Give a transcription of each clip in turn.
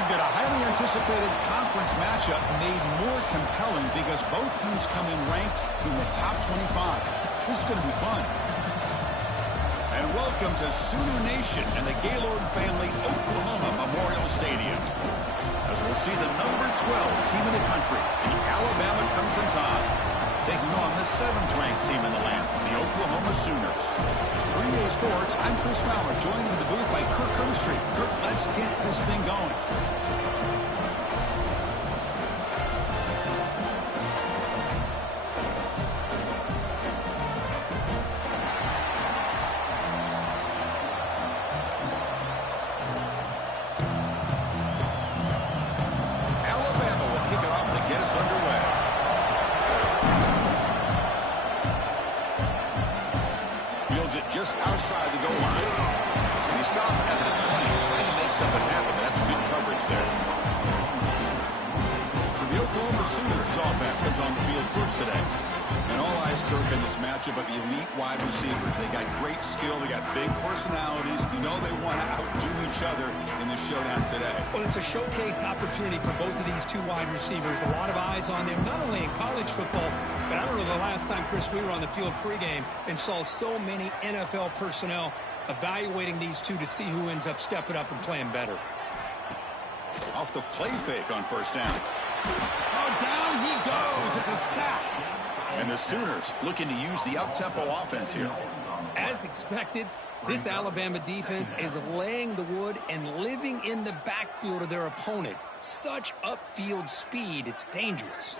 We've got a highly anticipated conference matchup made more compelling because both teams come in ranked in the top 25. This is going to be fun. And welcome to Sooner Nation and the Gaylord family Oklahoma Memorial Stadium. As we'll see the number 12 team in the country, the Alabama Crimson Tide, taking on the 7th-ranked team in the land, the Oklahoma Sooners. For EA Sports, I'm Chris Fowler, joined in the booth by Kirk Hermstreet. Kirk, let's get this thing going. Just outside the goal line. And he stopped at the 20, trying to make something happen, but that's good coverage there. For the Oklahoma Sooners, offense comes on the field first today. And all eyes, Kirk, in this matchup of elite wide receivers. They got great skill. They got big personalities. You know they want to outdo each other in this showdown today. Well, it's a showcase opportunity for both of these two wide receivers. A lot of eyes on them, not only in college football, but I don't know the last time, Chris, we were on the field pregame and saw so many NFL personnel evaluating these two to see who ends up stepping up and playing better. Off the play fake on first down. Oh, down he goes. It's a sack. And the Sooners looking to use the up-tempo offense here. As expected, this Alabama defense is laying the wood and living in the backfield of their opponent. Such upfield speed, it's dangerous.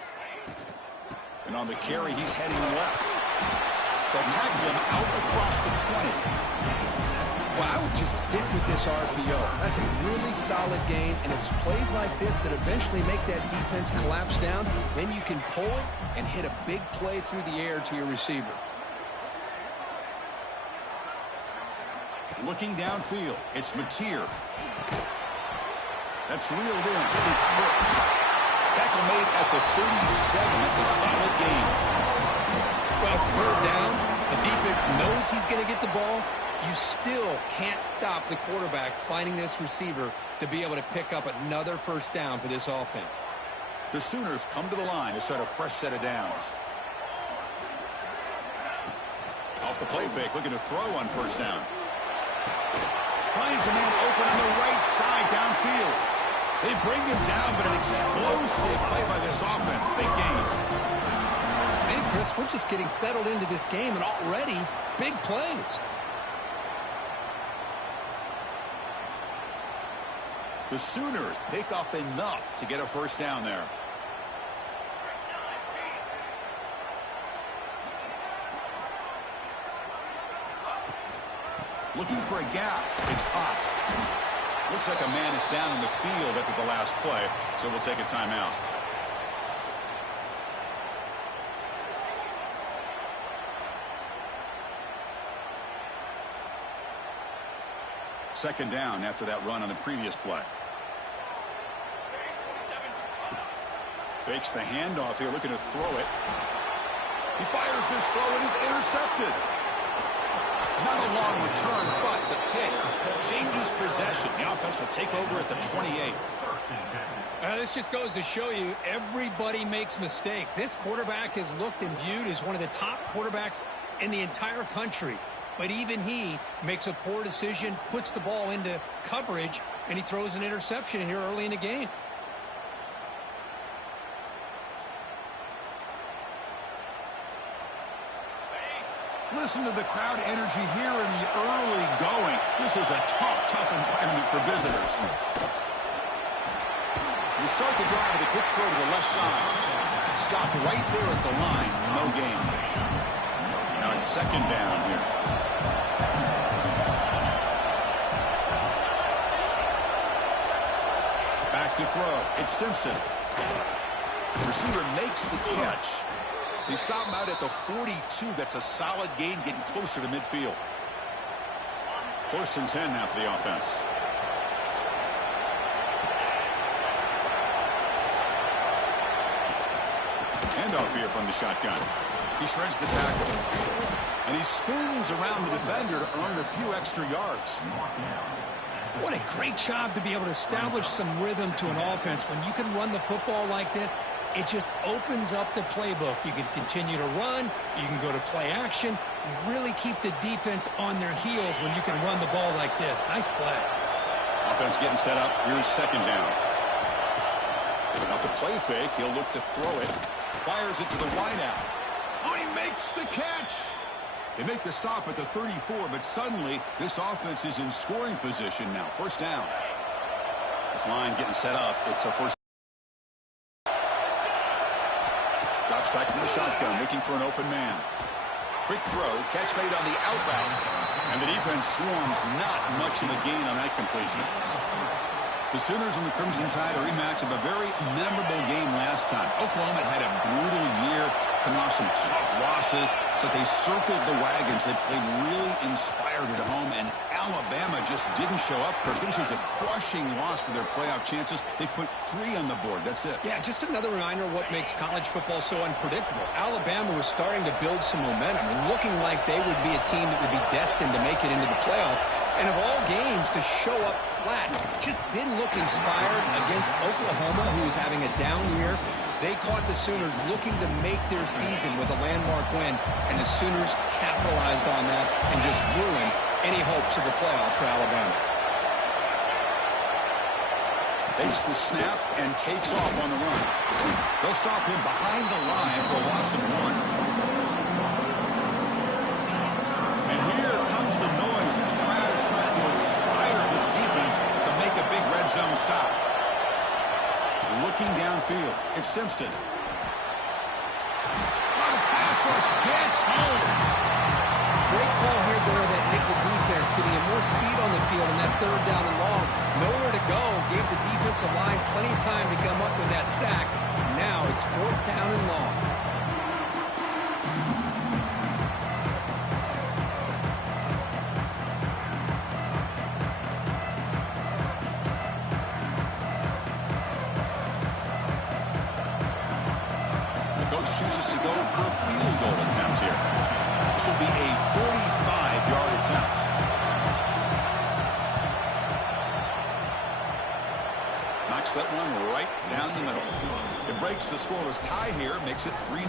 And on the carry, he's heading left. They'll tackle him out across the 20. Well, I would just stick with this RPO. That's a really solid game, and it's plays like this that eventually make that defense collapse down. Then you can pull it and hit a big play through the air to your receiver. Looking downfield, it's Mateer. That's reeled in. It's Brooks. Tackle made at the 37. It's a solid gain. Well, it's third down. The defense knows he's going to get the ball. You still can't stop the quarterback finding this receiver to be able to pick up another first down for this offense. The Sooners come to the line to start a fresh set of downs. Off the play fake, looking to throw on first down. Finds a man open on the right side downfield. They bring him down, but an explosive play by this offense. Big game. Man, Chris, we're just getting settled into this game, and already big plays. The Sooners pick up enough to get a first down there. Looking for a gap. It's Potts. Looks like a man is down in the field after the last play, so we'll take a timeout. Second down after that run on the previous play. Fakes the handoff here, looking to throw it. He fires this throw and is intercepted. Not a long return, but the pick changes possession. The offense will take over at the 28. This just goes to show you everybody makes mistakes. This quarterback is looked and viewed as one of the top quarterbacks in the entire country. But even he makes a poor decision, puts the ball into coverage, and he throws an interception here early in the game. Listen to the crowd energy here in the early going. This is a tough environment for visitors. You start the drive with a quick throw to the left side. Stop right there at the line. No gain. Now it's second down here. Back to throw. It's Simpson. The receiver makes the catch. They stop him out at the 42. That's a solid gain, getting closer to midfield. First and 10 now for the offense. Handoff here from the shotgun. He shreds the tackle. And he spins around the defender to earn a few extra yards. What a great job to be able to establish some rhythm to an offense. When you can run the football like this, it just opens up the playbook. You can continue to run. You can go to play action. You really keep the defense on their heels when you can run the ball like this. Nice play. Offense getting set up. Here's second down. Off the play fake, he'll look to throw it. Fires it to the wideout. Oh, he makes the catch. They make the stop at the 34, but suddenly this offense is in scoring position now. First down. This line getting set up. It's a first. Drops back from the shotgun, looking for an open man. Quick throw, catch made on the out route. And the defense swarms, not much of a gain on that completion. The Sooners and the Crimson Tide, a rematch of a very memorable game last time. Oklahoma had a brutal year, coming off some tough losses, but they circled the wagons. They played really inspired at home, and Alabama just didn't show up. This was a crushing loss for their playoff chances. They put 3 on the board. That's it. Yeah, just another reminder of what makes college football so unpredictable. Alabama was starting to build some momentum and looking like they would be a team that would be destined to make it into the playoff. And of all games, to show up flat, just didn't look inspired against Oklahoma, who was having a down year. They caught the Sooners looking to make their season with a landmark win, and the Sooners capitalized on that and just ruined any hopes of the playoff for Alabama. Takes the snap and takes off on the run. They'll stop him behind the line for a loss of 1. And here comes the noise. This crowd is trying to inspire this defense to make a big red zone stop. Looking downfield, it's Simpson. Oh, pass rush gets home. Great call here, though, that nickel defense, giving him more speed on the field in that third down and long. Nowhere to go. Gave the defensive line plenty of time to come up with that sack. Now it's 4th down and long. Chooses to go for a field goal attempt here. This will be a 45-yard attempt. Knocks that one right down the middle. It breaks the scoreless tie here, makes it 3-0.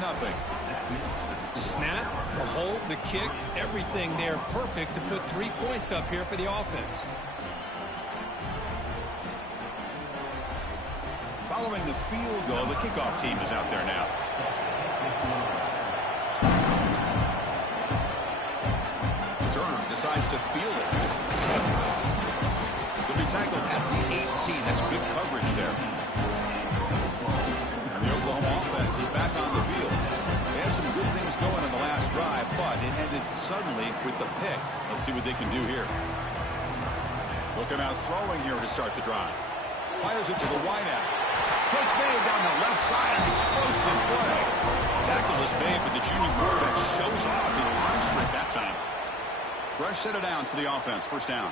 Snap, the hold, the kick, everything there perfect to put 3 points up here for the offense. Following the field goal, the kickoff team is out there now. Durham decides to field it. He'll be tackled at the 18. That's good coverage there. And the Oklahoma offense is back on the field. They had some good things going in the last drive, but it ended suddenly with the pick. Let's see what they can do here. Looking out throwing here to start the drive. Fires it to the wideout. Catch made down the left side, an explosive play. Tackle is made, but the junior quarterback shows off his arm strength that time. Fresh set of downs for the offense. First down.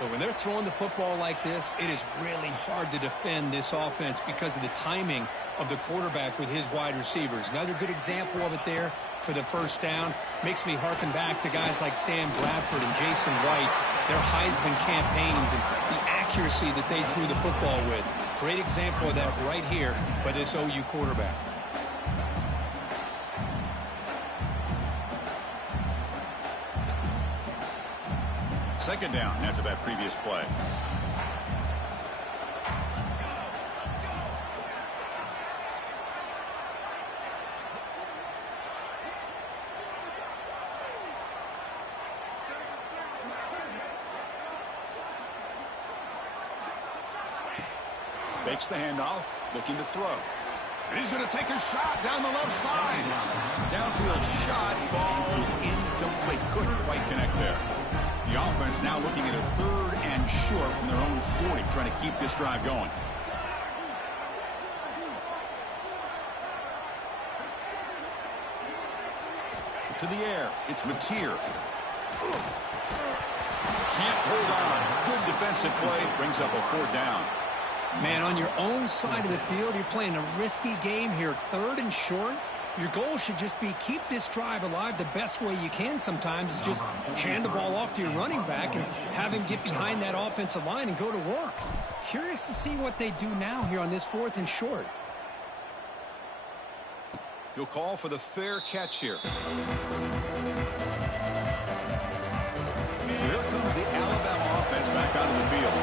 But when they're throwing the football like this, it is really hard to defend this offense because of the timing of the quarterback with his wide receivers. Another good example of it there for the first down. Makes me harken back to guys like Sam Bradford and Jason White, their Heisman campaigns and the accuracy that they threw the football with. Great example of that right here by this OU quarterback. Second down after that previous play. Fakes the handoff, looking to throw. And he's going to take a shot down the left side. Downfield shot falls incomplete. Couldn't quite connect there. The offense now looking at a 3rd and short from their own 40, trying to keep this drive going. To the air, it's Mateer. Can't hold on. Good defensive play, brings up a 4th down. Man, on your own side of the field, you're playing a risky game here. 3rd and short. Your goal should just be keep this drive alive the best way you can sometimes is just hand the ball off to your running back and have him get behind that offensive line and go to work. Curious to see what they do now here on this 4th and short. You'll call for the fair catch here. So here comes the Alabama offense back onto the field.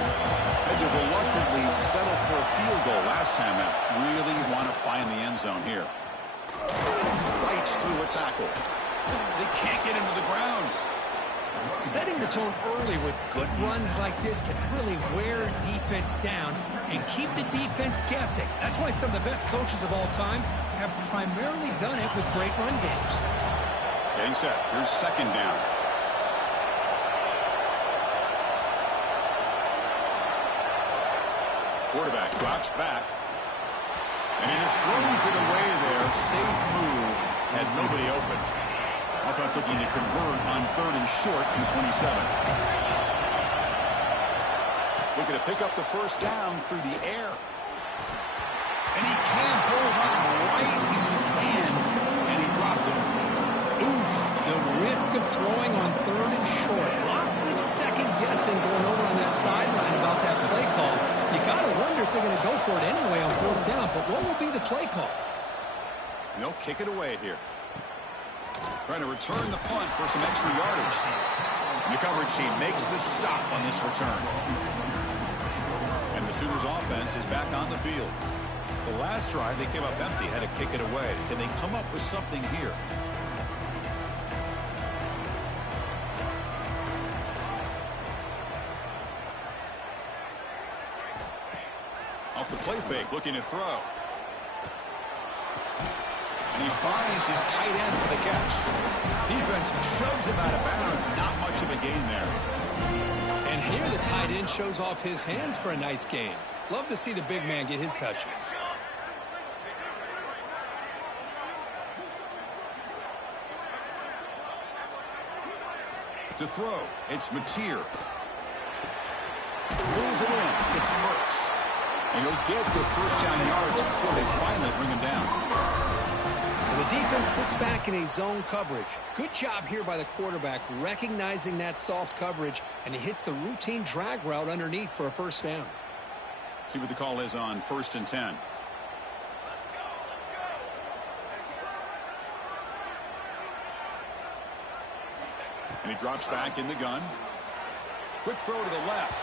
Had to reluctantly settle for a field goal last time out. Really want to find the end zone here. Fights through a tackle. They can't get him to the ground. Setting the tone early with good runs like this can really wear defense down and keep the defense guessing. That's why some of the best coaches of all time have primarily done it with great run games. Getting set. Here's 2nd down. Quarterback drops back. And he just throws it away there. Safe move. Had nobody open. Offense looking to convert on 3rd and short from the 27. Looking to pick up the 1st down through the air. And he can't hold on right in his hands. And he dropped it. Oof, the risk of throwing on 3rd and short. Lots of second guessing going over on that sideline about that play call. You got to wonder if they're going to go for it anyway on 4th down. But what will be the play call? They'll kick it away here. Trying to return the punt for some extra yardage. The coverage team makes the stop on this return. And the Sooners offense is back on the field. The last drive, they came up empty, had to kick it away. Can they come up with something here? Off the play fake, looking to throw. And he finds his tight end for the catch. Defense shoves him out of bounds. Not much of a gain there. And here the tight end shows off his hands for a nice gain. Love to see the big man get his touches. To throw, it's Mateer. Pulls it in. It's Mertz. And he'll get the 1st down yards before they finally bring him down. The defense sits back in a zone coverage. Good job here by the quarterback recognizing that soft coverage, and he hits the routine drag route underneath for a 1st down. See what the call is on 1st and 10. And he drops back in the gun. Quick throw to the left.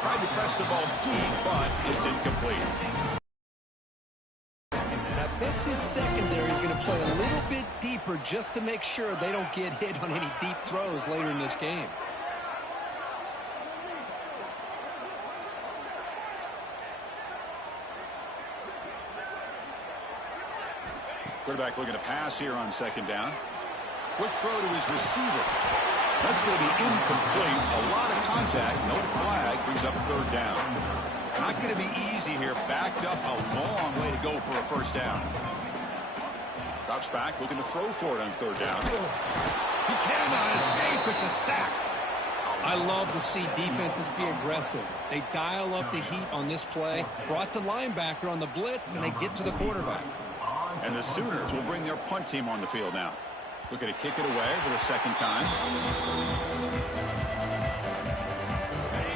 Tried to press the ball deep, but it's incomplete. I bet this secondary is going to play a little bit deeper just to make sure they don't get hit on any deep throws later in this game. Quarterback looking to pass here on 2nd down. Quick throw to his receiver. That's going to be incomplete. A lot of contact. No flag. Brings up 3rd down. Not going to be easy here. Backed up a long way to go for a 1st down. Drops back. Looking to throw for it on 3rd down. He cannot escape. It's a sack. I love to see defenses be aggressive. They dial up the heat on this play. Brought the linebacker on the blitz, and they get to the quarterback. And the Sooners will bring their punt team on the field now. Looking to kick it away for the 2nd time.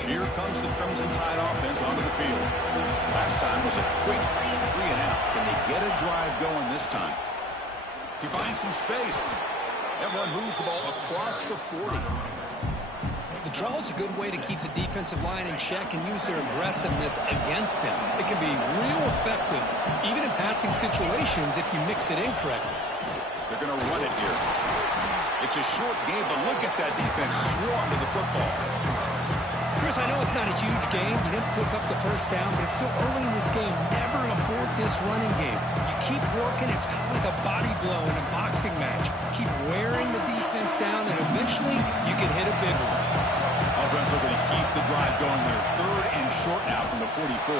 Here comes the Crimson Tide offense onto the field. Last time was a quick 3 and out. Can they get a drive going this time? He finds some space. That run moves the ball across the 40. The draw is a good way to keep the defensive line in check and use their aggressiveness against them. It can be real effective, even in passing situations, if you mix it in correctly. They're going to run it here. It's a short game, but look at that defense swarm to the football. Chris, I know it's not a huge game. You didn't pick up the 1st down, but it's still early in this game. Never abort this running game. You keep working. It's kind of like a body blow in a boxing match. Keep wearing the defense down, and eventually you can hit a big one. Offense looking to keep the drive going here. 3rd and short now from the 44.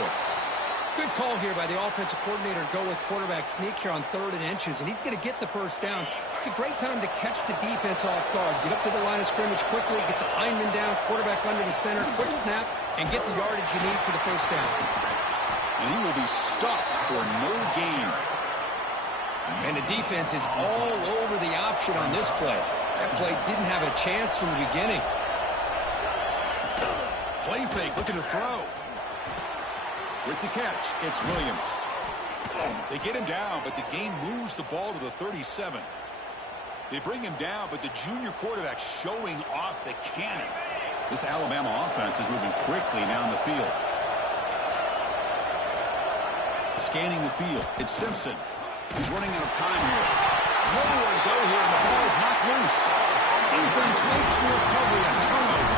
Good call here by the offensive coordinator to go with quarterback sneak here on 3rd and inches, and he's going to get the 1st down. It's a great time to catch the defense off guard. Get up to the line of scrimmage quickly, get the lineman down, quarterback under the center, quick snap, and get the yardage you need for the 1st down. And he will be stuffed for no gain. And the defense is all over the option on this play. That play didn't have a chance from the beginning. Play fake, looking to throw. With the catch, it's Williams. They get him down, but the game moves the ball to the 37. They bring him down, but the junior quarterback showing off the cannon. This Alabama offense is moving quickly down the field. Scanning the field, it's Simpson. He's running out of time here. Nowhere to go here, and the ball is knocked loose. Defense makes the recovery and turnover.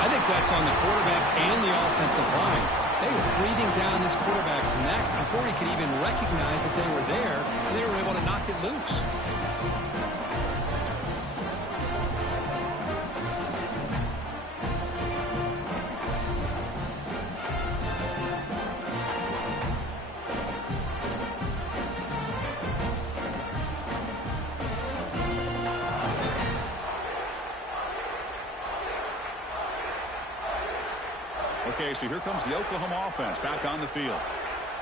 I think that's on the quarterback and the offensive line. They were breathing down this quarterback's neck before he could even recognize that they were there, and they were able to knock it loose. Okay, so here comes the Oklahoma offense back on the field.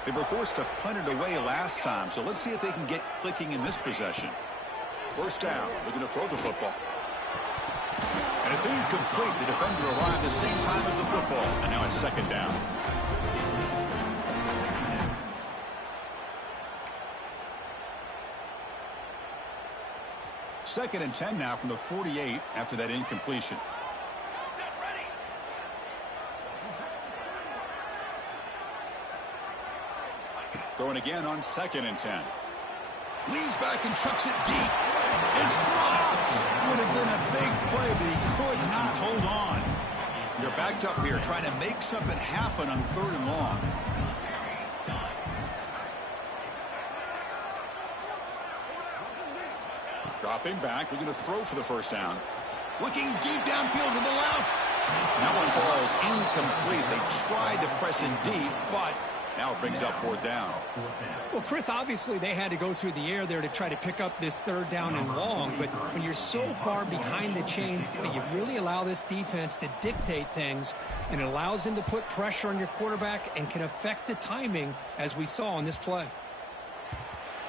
They were forced to punt it away last time, so let's see if they can get clicking in this possession. First down, looking to throw the football. And it's incomplete. The defender arrived at the same time as the football, and now it's second down. Second and 10 now from the 48 after that incompletion. Throwing again on second and 10. Leans back and chucks it deep. It's dropped. Would have been a big play, but he could not hold on. You're backed up here trying to make something happen on third and long. Dropping back, looking to throw for the first down. Looking deep downfield to the left. That one falls incomplete. They tried to press it deep, but now it brings up fourth down. Well, Chris, obviously they had to go through the air there to try to pick up this third down and long, but when you're so far behind the chains, boy, you really allow this defense to dictate things, and it allows them to put pressure on your quarterback and can affect the timing, as we saw on this play.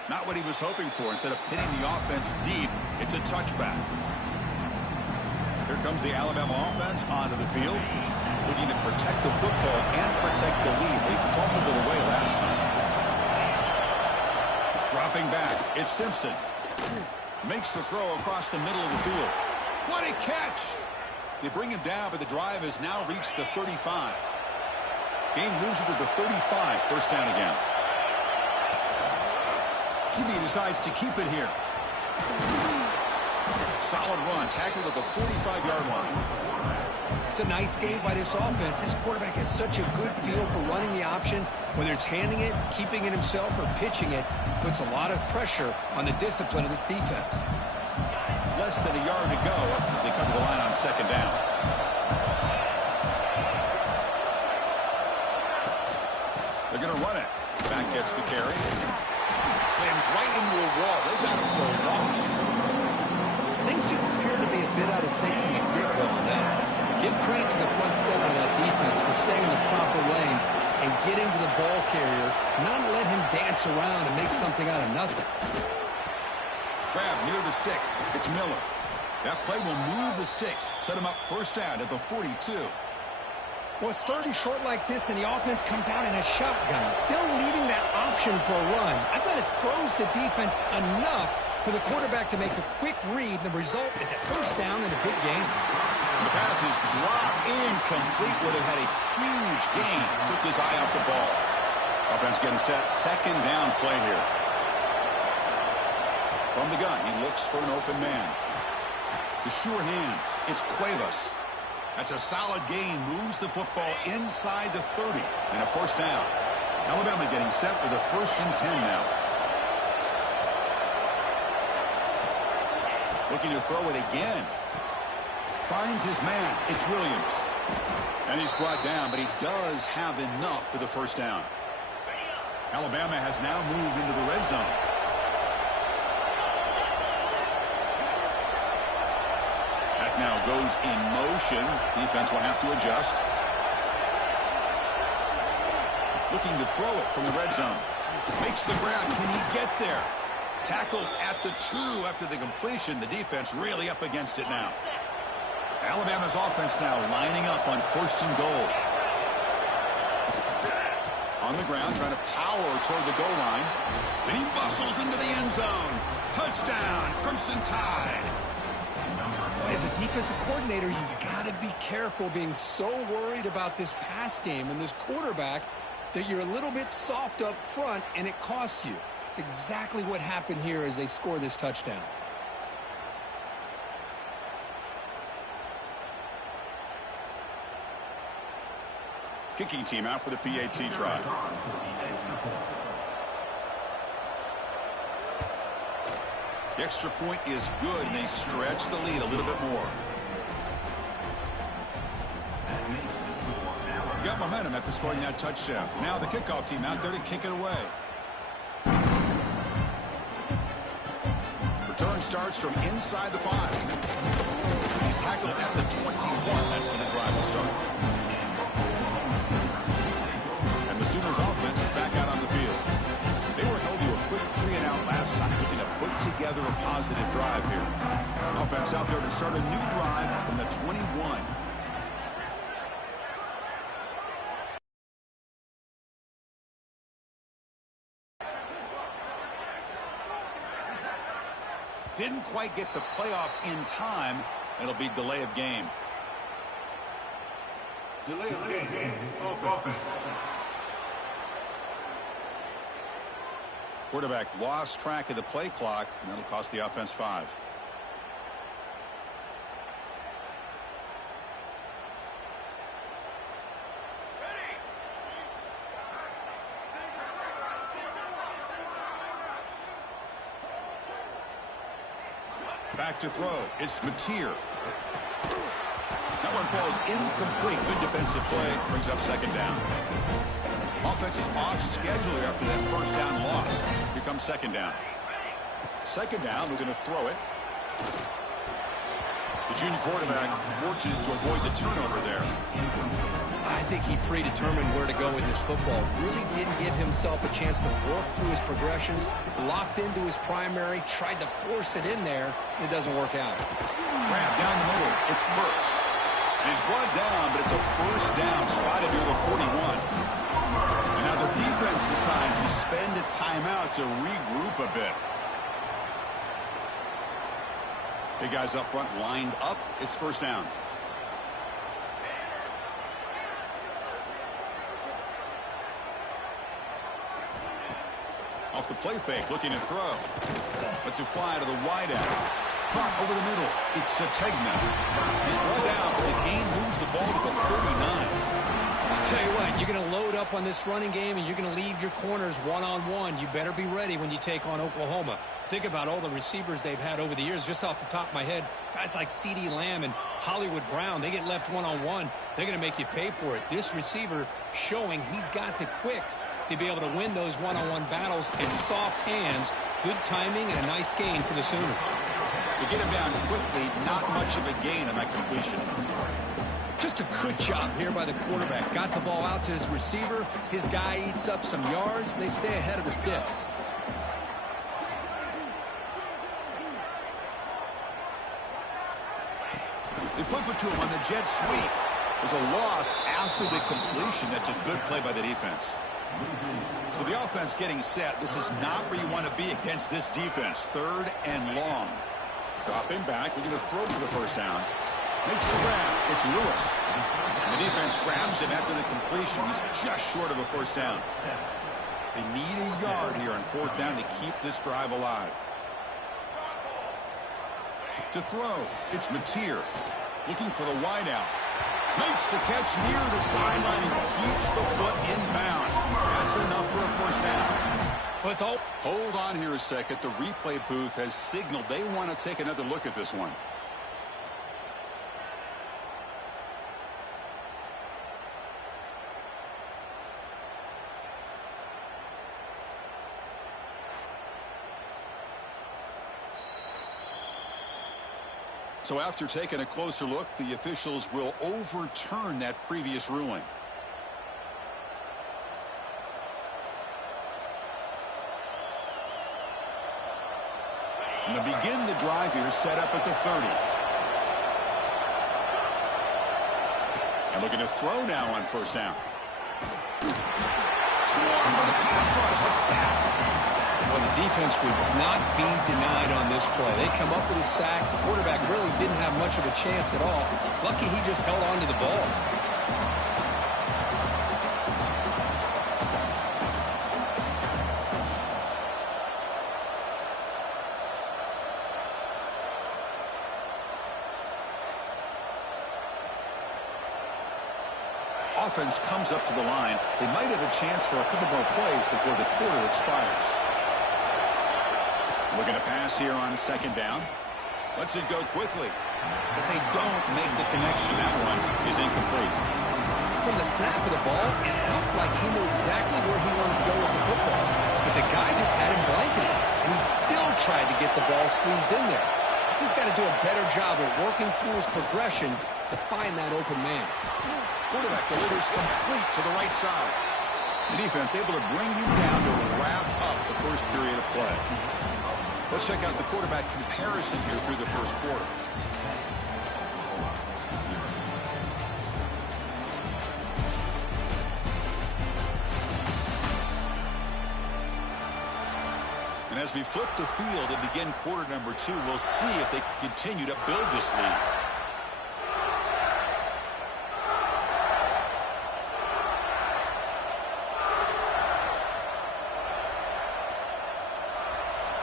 Not what he was hoping for. Instead of pitting the offense deep, it's a touchback. Here comes the Alabama offense onto the field, looking to protect the football and protect the lead. They fumbled it away last time. Dropping back, it's Simpson. Makes the throw across the middle of the field. What a catch! They bring him down, but the drive has now reached the 35. Game moves it to the 35, first down again. He decides to keep it here. Solid run, tackled at the 45-yard line. It's a nice game by this offense. This quarterback has such a good feel for running the option. Whether it's handing it, keeping it himself, or pitching it, puts a lot of pressure on the discipline of this defense. Less than a yard to go as they come to the line on second down. They're going to run it. Back gets the carry. Slams right into a wall. They've got him for a loss. Things just appear to be a bit out of sync from the get-go on that. Give credit to the front seven of that defense for staying in the proper lanes and getting to the ball carrier, not let him dance around and make something out of nothing. Grab near the sticks. It's Miller. That play will move the sticks, set him up first down at the 42. Well, it's third and short like this, and the offense comes out in a shotgun, still leaving that option for a run. I thought it throws the defense enough for the quarterback to make a quick read. The result is a first down and a big gain. The pass is dropped incomplete. Would have had a huge gain. Took his eye off the ball. Offense getting set. Second down play here. From the gun, he looks for an open man. The sure hands. It's Cuevas. That's a solid gain. Moves the football inside the 30. And a first down. Alabama getting set for the first and 10 now. Looking to throw it again. Finds his man. It's Williams. And he's brought down, but he does have enough for the first down. Alabama has now moved into the red zone. That now goes in motion. Defense will have to adjust. Looking to throw it from the red zone. Makes the grab. Can he get there? Tackled at the 2 after the completion. The defense really up against it now. Alabama's offense now lining up on 1st and goal. On the ground, trying to power toward the goal line. And he bustles into the end zone. Touchdown, Crimson Tide. Boy, as a defensive coordinator, you've got to be careful being so worried about this pass game and this quarterback that you're a little bit soft up front, and it costs you. It's exactly what happened here as they score this touchdown. Kicking team out for the PAT try. The extra point is good, and they stretch the lead a little bit more. Got momentum after scoring that touchdown. Now the kickoff team out there to kick it away. Return starts from inside the 5. He's tackled at the 21. That's when the drive will start. And the Sooners offense is back out on the field. They were held to a quick 3-and-out last time, looking to put together a positive drive here. Offense out there to start a new drive from the 21. Didn't quite get the playoff in time. It'll be delay of game. Delay of game. Offense. Quarterback lost track of the play clock, and that'll cost the offense 5. Back to throw. It's Mateer. That one falls incomplete. Good defensive play. Brings up 2nd down. Offense is off schedule here after that 1st down loss. Here comes 2nd down. 2nd down, we're going to throw it. The junior quarterback fortunate to avoid the turnover there. I think he predetermined where to go with his football. Really didn't give himself a chance to work through his progressions. Locked into his primary, tried to force it in there. It doesn't work out. Grab down the middle. It's Burks. And he's brought down, but it's a 1st down spotted near the 41. And now the defense decides to spend a timeout to regroup a bit. Big guys up front lined up. It's 1st down. Off the play fake, looking to throw. Lets it fly to the wide end. Caught over the middle. It's Sategna. He's brought down, but the game moves the ball to the 39. I'll tell you what, you're going to load up on this running game, and you're going to leave your corners one-on-one. You better be ready when you take on Oklahoma. Think about all the receivers they've had over the years. Just off the top of my head, guys like CeeDee Lamb and Hollywood Brown, they get left one-on-one. They're going to make you pay for it. This receiver showing he's got the quicks to be able to win those one-on-one battles in soft hands. Good timing and a nice gain for the Sooners. To get him down quickly, not much of a gain on that completion. Just a good job here by the quarterback. Got the ball out to his receiver. His guy eats up some yards. They stay ahead of the sticks. They flip it to him on the jet sweep. There's a loss after the completion. That's a good play by the defense. So the offense getting set. This is not where you want to be against this defense. 3rd and long. Dropping back. Looking to throw for the 1st down. Makes the grab. It's Lewis. And the defense grabs him after the completion. He's just short of a 1st down. They need a yard here on 4th down to keep this drive alive. To throw. It's Mateer. Looking for the wideout. Makes the catch near the sideline and keeps the foot in bounds. That's enough for a 1st down. Let's hope. Hold on here a second. The replay booth has signaled they want to take another look at this one. So after taking a closer look, the officials will overturn that previous ruling. And to begin the drive here, set up at the 30. And looking to throw now on first down. Swarm for the pass rush. A sack. Well, the defense would not be denied on this play. They come up with a sack. The quarterback really didn't have much of a chance at all. Lucky he just held on to the ball. Offense comes up to the line. They might have a chance for a couple more plays before the quarter expires. Looking to pass here on second down. Lets it go quickly. But they don't make the connection. That one is incomplete. From the snap of the ball, it looked like he knew exactly where he wanted to go with the football. But the guy just had him blanketed, and he still tried to get the ball squeezed in there. He's got to do a better job of working through his progressions to find that open man. Quarterback delivers complete to the right side. The defense able to bring you down to wrap up the first period of play. Let's check out the quarterback comparison here through the first quarter. And as we flip the field and begin quarter number 2, we'll see if they can continue to build this lead.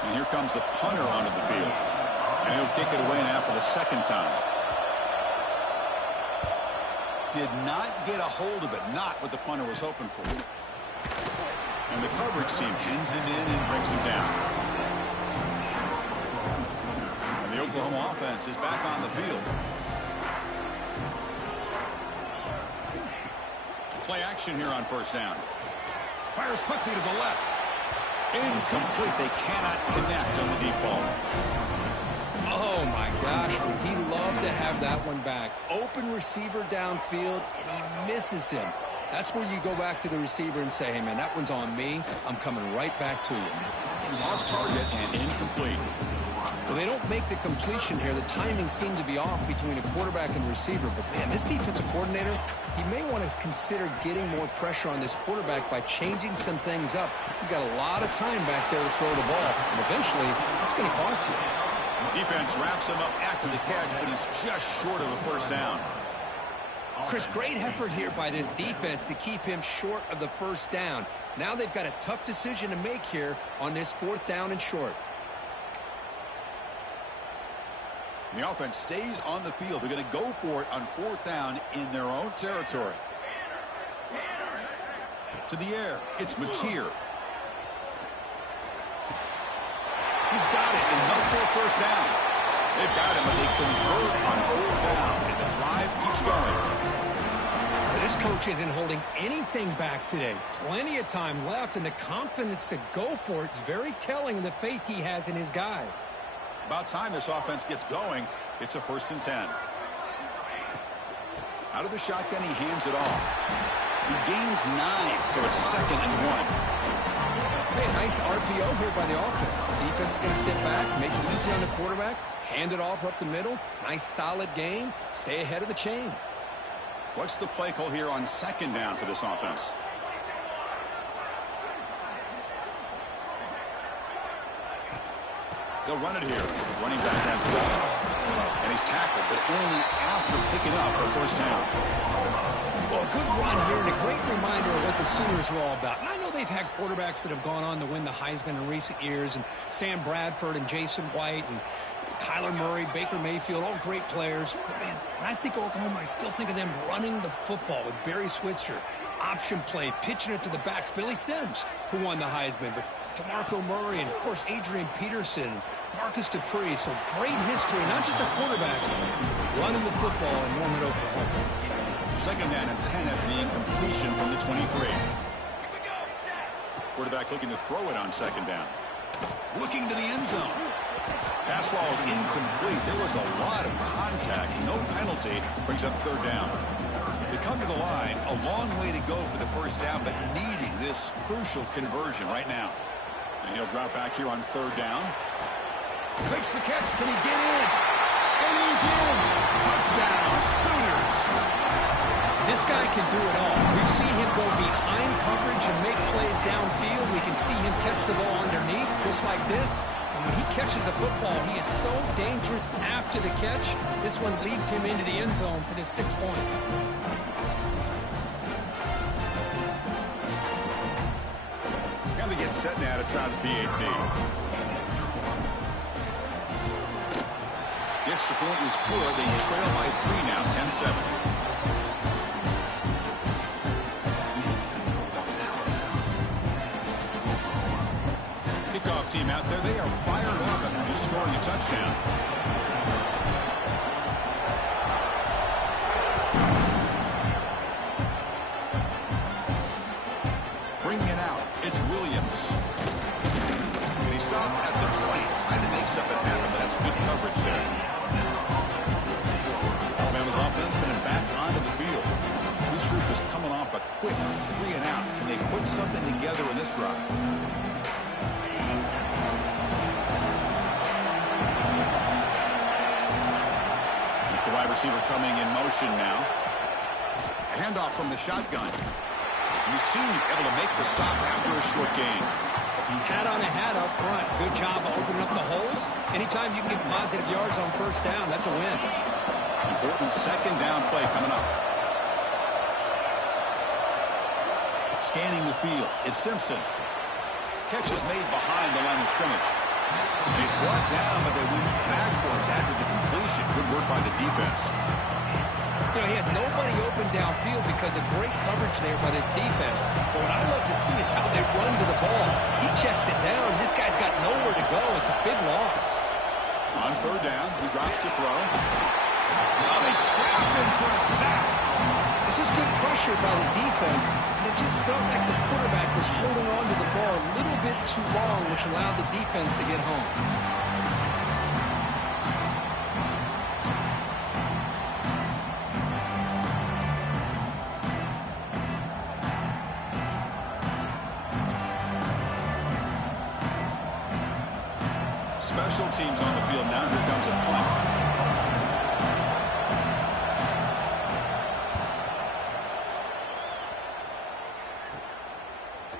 And here comes the punter onto the field. And he'll kick it away now for the second time. Did not get a hold of it. Not what the punter was hoping for. And the coverage team pins him in and brings him down. And the Oklahoma offense is back on the field. Play action here on first down. Fires quickly to the left. Incomplete. They cannot connect on the deep ball. Oh, my gosh. Would he love to have that one back? Open receiver downfield, and he misses him. That's where you go back to the receiver and say, hey, man, that one's on me. I'm coming right back to you. Off target and incomplete. Well, they don't make the completion here. The timing seemed to be off between a quarterback and receiver. But, man, this defensive coordinator, he may want to consider getting more pressure on this quarterback by changing some things up. He's got a lot of time back there to throw the ball. And eventually, it's going to cost you. Defense wraps him up after the catch, but he's just short of a first down. Chris, great effort here by this defense to keep him short of the first down. Now they've got a tough decision to make here on this fourth down and short. The offense stays on the field. They're going to go for it on fourth down in their own territory. To the air, it's Mateer. He's got it, and enough for a first down. They've got him, but they convert on fourth down, and the drive keeps going. This coach isn't holding anything back today. Plenty of time left, and the confidence to go for it is very telling in the faith he has in his guys. About time this offense gets going. It's a 1st and 10. Out of the shotgun, he hands it off. He gains 9, so it's 2nd and 1. Hey, nice RPO here by the offense. Defense is going to sit back, make it easy on the quarterback, hand it off up the middle. Nice, solid game. Stay ahead of the chains. What's the play call here on 2nd down for this offense? They'll run it here. Running back has the ball. And he's tackled, but only after picking up a first down. Well, a good run here and a great reminder of what the Sooners are all about. And I know they've had quarterbacks that have gone on to win the Heisman in recent years, and Sam Bradford and Jason White and Kyler Murray, Baker Mayfield, all great players. But, man, when I think of Oklahoma, I still think of them running the football with Barry Switzer. Option play, pitching it to the backs. Billy Sims, who won the Heisman, but DeMarco Murray and, of course, Adrian Peterson, Marcus Dupree. So great history, not just our quarterbacks, running the football in Norman, Oklahoma. 2nd down and 10 after the incompletion from the 23. Quarterback looking to throw it on 2nd down. Looking to the end zone. Pass ball is incomplete. There was a lot of contact. No penalty. Brings up 3rd down. They come to the line. A long way to go for the first down, but needing this crucial conversion right now. And he'll drop back here on 3rd down. Makes the catch. Can he get in? And he's in. Touchdown, Sooners. This guy can do it all. We've seen him go behind coverage and make plays downfield. We can see him catch the ball underneath, just like this. And when he catches a football, he is so dangerous after the catch. This one leads him into the end zone for the 6 points. Now they get set now to try the PAT. The extra point is good. They trail by 3 now, 10-7. Team out there, they are fired up after just scoring a touchdown. Bringing it out, it's Williams. And he stopped at the 20, trying to make something happen, but that's good coverage there. Alabama's offense coming back onto the field. This group is coming off a quick 3 and out. Can they put something together in this drive? The wide receiver coming in motion now. A handoff from the shotgun. You seem able to make the stop after a short gain. Hat on a hat up front. Good job of opening up the holes. Anytime you can get positive yards on first down, that's a win. Important second down play coming up. Scanning the field. It's Simpson. Catch is made behind the line of scrimmage. And he's brought down, but they went backwards after the completion. Good work by the defense. You know, he had nobody open downfield because of great coverage there by this defense. But what I love to see is how they run to the ball. He checks it down. This guy's got nowhere to go. It's a big loss. On third down, he drops to throw. Now they trap him for a sack. This is good pressure by the defense. It just felt like the quarterback was holding on to the ball a little bit too long, which allowed the defense to get home. Special teams on the field now. Here comes a punt.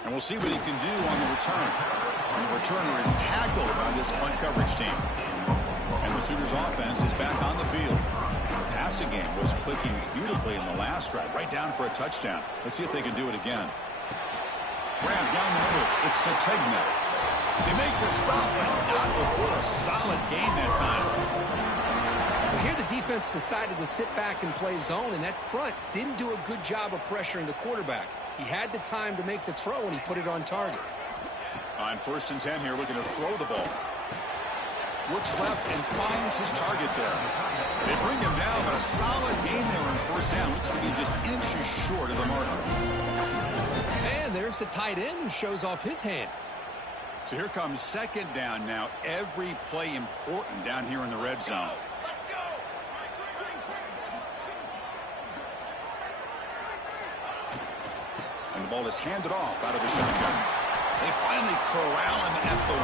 And we'll see what he can do on the return. And the returner is tackled by this punt coverage team. And the Sooners offense is back on the field. The passing game was clicking beautifully in the last drive, right down for a touchdown. Let's see if they can do it again. Grab down the middle. It's Sategna. They make the stop, but not before a solid gain that time. Well, here the defense decided to sit back and play zone, and that front didn't do a good job of pressuring the quarterback. He had the time to make the throw, and he put it on target. On 1st and 10 here, looking to throw the ball. Looks left and finds his target there. They bring him down, but a solid gain there on 1st down. Looks to be just inches short of the marker. And there's the tight end who shows off his hands. So here comes 2nd down now. Every play important down here in the red zone. And the ball is handed off out of the shotgun. They finally corral him at the 1.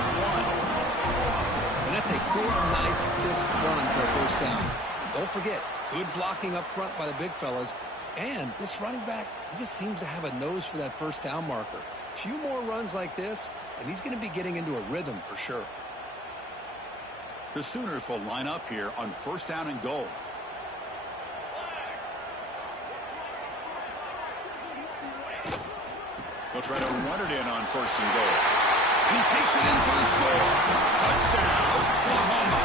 And that's a good, nice, crisp run for a 1st down. Don't forget, good blocking up front by the big fellas. And this running back, he just seems to have a nose for that 1st down marker. A few more runs like this, and he's going to be getting into a rhythm for sure. The Sooners will line up here on 1st down and goal. They'll try to run it in on 1st and goal. He takes it in for the score. Touchdown, Oklahoma.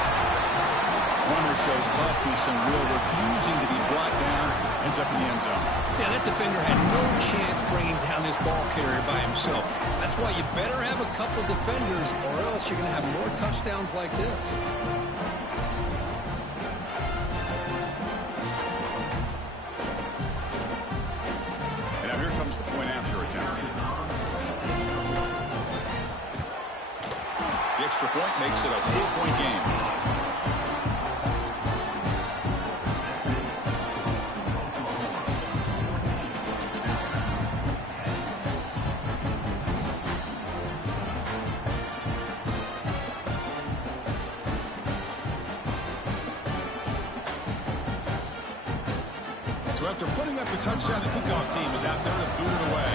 Runner shows toughness and will, refusing to be brought down. Ends up in the end zone. Yeah, that defender had no chance bringing down this ball carrier by himself. That's why you better have a couple defenders, or else you're going to have more touchdowns like this. And now here comes the point after attempt. The extra point makes it a 4-point game. So after putting up a touchdown, the kickoff team is out there to boot it away.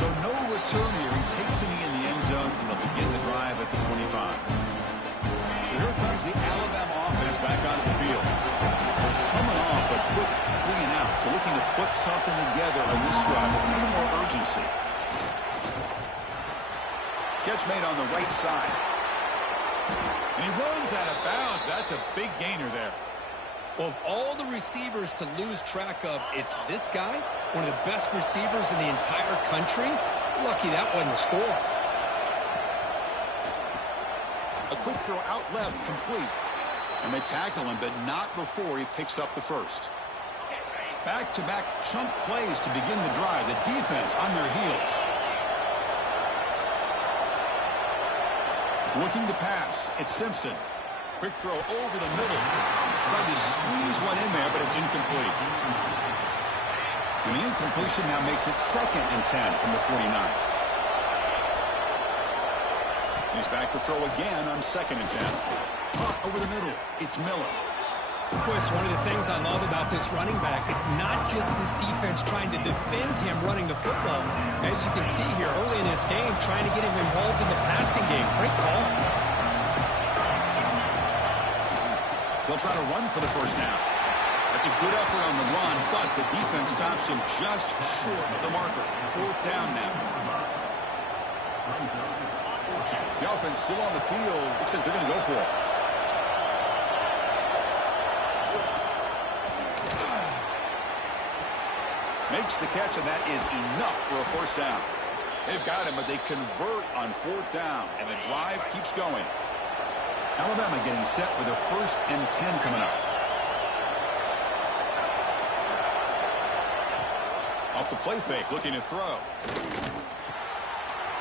So no return here. He takes it in the end zone, and they'll begin the drive at the 25. So here comes the Alabama offense back onto the field. They're coming off a quick 3-and-out, so looking to put something together on this drive with a little more urgency. Catch made on the right side. And he runs out of bounds. That's a big gainer there. Well, of all the receivers to lose track of, it's this guy, one of the best receivers in the entire country. Lucky that wasn't a score. A quick throw out left, complete. And they tackle him, but not before he picks up the first. Back-to-back chunk plays to begin the drive. The defense on their heels. Looking to pass. It's Simpson. Quick throw over the middle. Trying to squeeze one in there, but it's incomplete. And the incompletion now makes it 2nd and 10 from the 49. He's back to throw again on 2nd and 10. Caught over the middle. It's Miller. Boy, it's one of the things I love about this running back. It's not just this defense trying to defend him running the football. As you can see here early in this game, trying to get him involved in the passing game. Great call. They'll try to run for the first down. That's a good effort on the run, but the defense stops him just short of the marker. 4th down now. The offense still on the field. Looks like they're going to go for it. Makes the catch, and that is enough for a first down. They've got him, but they convert on 4th down, and the drive keeps going. Alabama getting set with a 1st and 10 coming up. Off the play fake, looking to throw.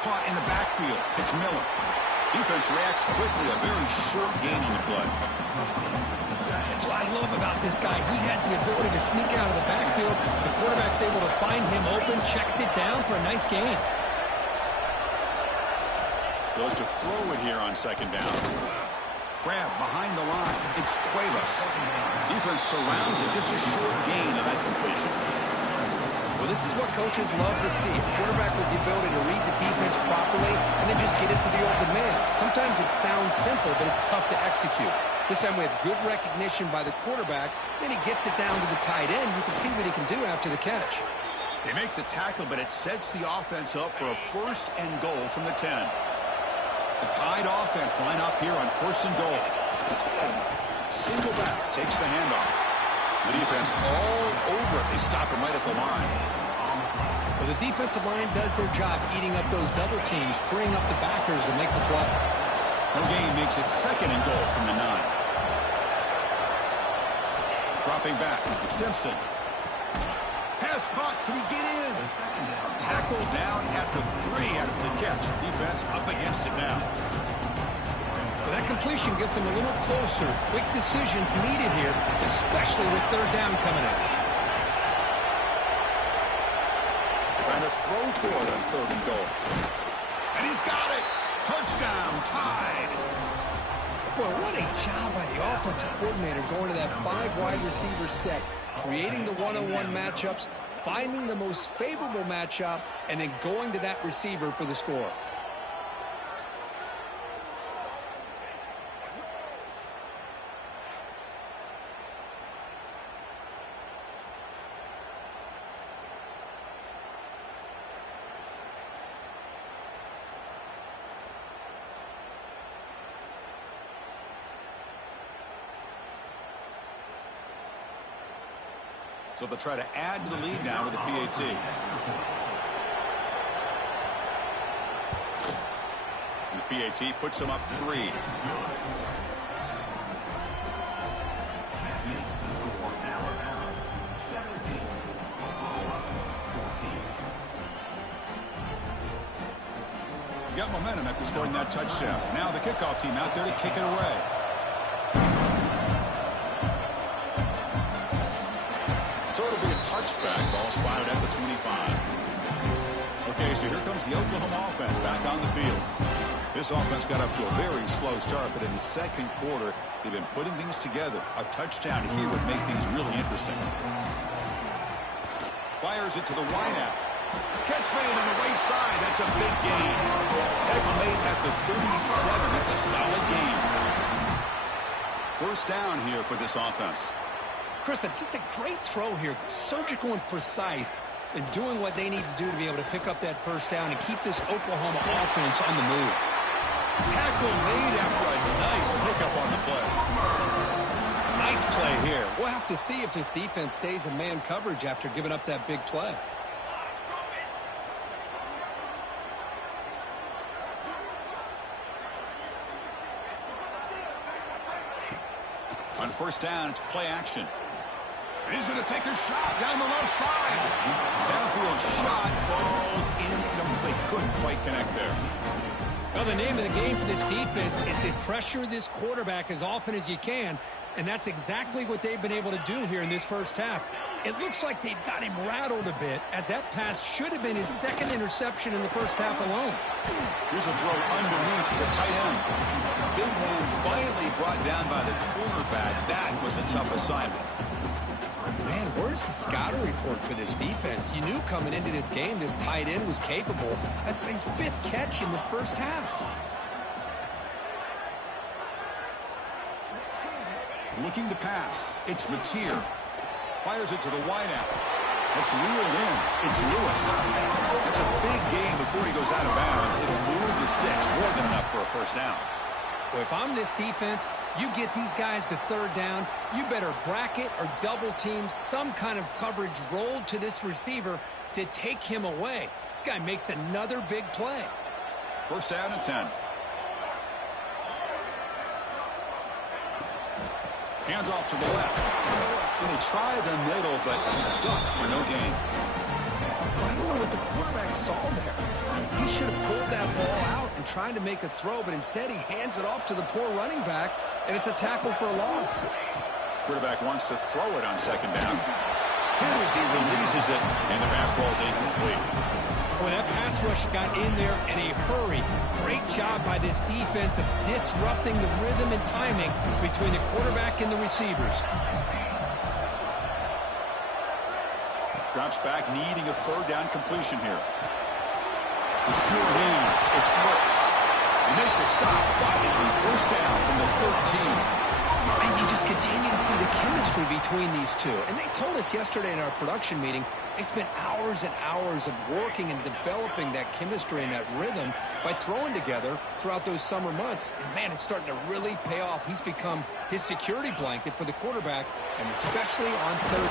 Caught in the backfield. It's Miller. Defense reacts quickly. A very short gain on the play. That's what I love about this guy. He has the ability to sneak out of the backfield. The quarterback's able to find him open, checks it down for a nice gain. They'll look to throw it here on 2nd down. Grab behind the line. It's Cuevas. Defense surrounds it. Just a short gain on that completion. Well, this is what coaches love to see. A quarterback with the ability to read the defense properly and then just get it to the open man. Sometimes it sounds simple, but it's tough to execute. This time we have good recognition by the quarterback. Then he gets it down to the tight end. You can see what he can do after the catch. They make the tackle, but it sets the offense up for a 1st and goal from the 10. The tied offense line up here on 1st and goal. Single back takes the handoff. The defense all over it. They stop him right at the line. Well, the defensive line does their job eating up those double teams, freeing up the backers to make the play. No gain makes it 2nd and goal from the 9. Dropping back. It's Simpson. Pass caught. Can he get in? Tackle down at the 3 after the catch. Defense up against it now. Well, that completion gets him a little closer. Quick decisions needed here, especially with 3rd down coming up. Trying to throw for it on 3rd and goal. And he's got it. Touchdown, tied. Boy, what a job by the offensive coordinator going to that 5 wide receiver set, creating the one-on-one matchups, finding the most favorable matchup, and then going to that receiver for the score. So they'll try to add to the lead now with the PAT. And the PAT puts them up 3. Got momentum after scoring that touchdown. Now the kickoff team out there to kick it away. So it'll be a touchback ball spotted at the 25. Okay, so here comes the Oklahoma offense back on the field. This offense got up to a very slow start, but in the second quarter, they've been putting things together. A touchdown here would make things really interesting. Fires it to the wideout. Catch made on the right side. That's a big gain. Tackle made at the 37. That's a solid gain. First down here for this offense. Chris, just a great throw here. Surgical and precise in doing what they need to do to be able to pick up that first down and keep this Oklahoma offense on the move. Tackle made after a nice pickup on the play. Nice play here. We'll have to see if this defense stays in man coverage after giving up that big play. On first down, it's play action. And he's going to take a shot down the left side. Downfield shot falls incomplete. Couldn't quite connect there. Well, the name of the game for this defense is to pressure this quarterback as often as you can, and that's exactly what they've been able to do here in this first half. It looks like they've got him rattled a bit, as that pass should have been his second interception in the first half alone. Here's a throw underneath the tight end. Big man finally brought down by the cornerback. That was a tough assignment. Man, where's the scouting report for this defense? You knew coming into this game this tight end was capable. That's his fifth catch in this first half. Looking to pass. It's Mateer. Fires it to the wideout. That's reeled in. It's Lewis. That's a big gain before he goes out of bounds. It'll move the sticks more than enough for a first down. Well, if I'm this defense, you get these guys to third down, you better bracket or double team some kind of coverage rolled to this receiver to take him away. This guy makes another big play. First down and 10. Hands off to the left. And they try the middle, but stuck for no gain. I don't know what the quarterback saw there. He should have pulled that ball out and tried to make a throw, but instead he hands it off to the poor running back, and it's a tackle for a loss. Quarterback wants to throw it on second down. Hit as he releases it, and the pass ball is incomplete. Well, that pass rush got in there in a hurry. Great job by this defense of disrupting the rhythm and timing between the quarterback and the receivers. Drops back, needing a third down completion here. The sure hands. It's Brooks. They make the stop. First down from the 13. And you just continue to see the chemistry between these two. And they told us yesterday in our production meeting, they spent hours and hours of working and developing that chemistry and that rhythm by throwing together throughout those summer months. And, man, it's starting to really pay off. He's become his security blanket for the quarterback, and especially on third.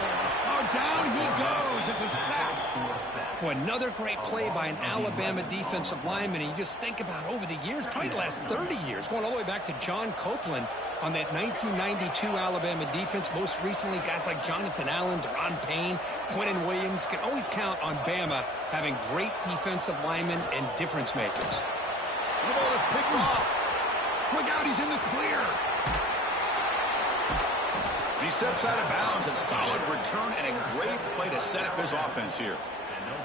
Oh, down he goes. It's a sack. Boy, another great play by an Alabama defensive lineman. And you just think about over the years, probably the last 30 years, going all the way back to John Copeland on that 1992 Alabama defense. Most recently, guys like Jonathan Allen, Deron Payne, Quentin Williams. You can always count on Bama having great defensive linemen and difference makers. The ball is picked off. Look out, he's in the clear. And he steps out of bounds. A solid return and a great play to set up his offense here.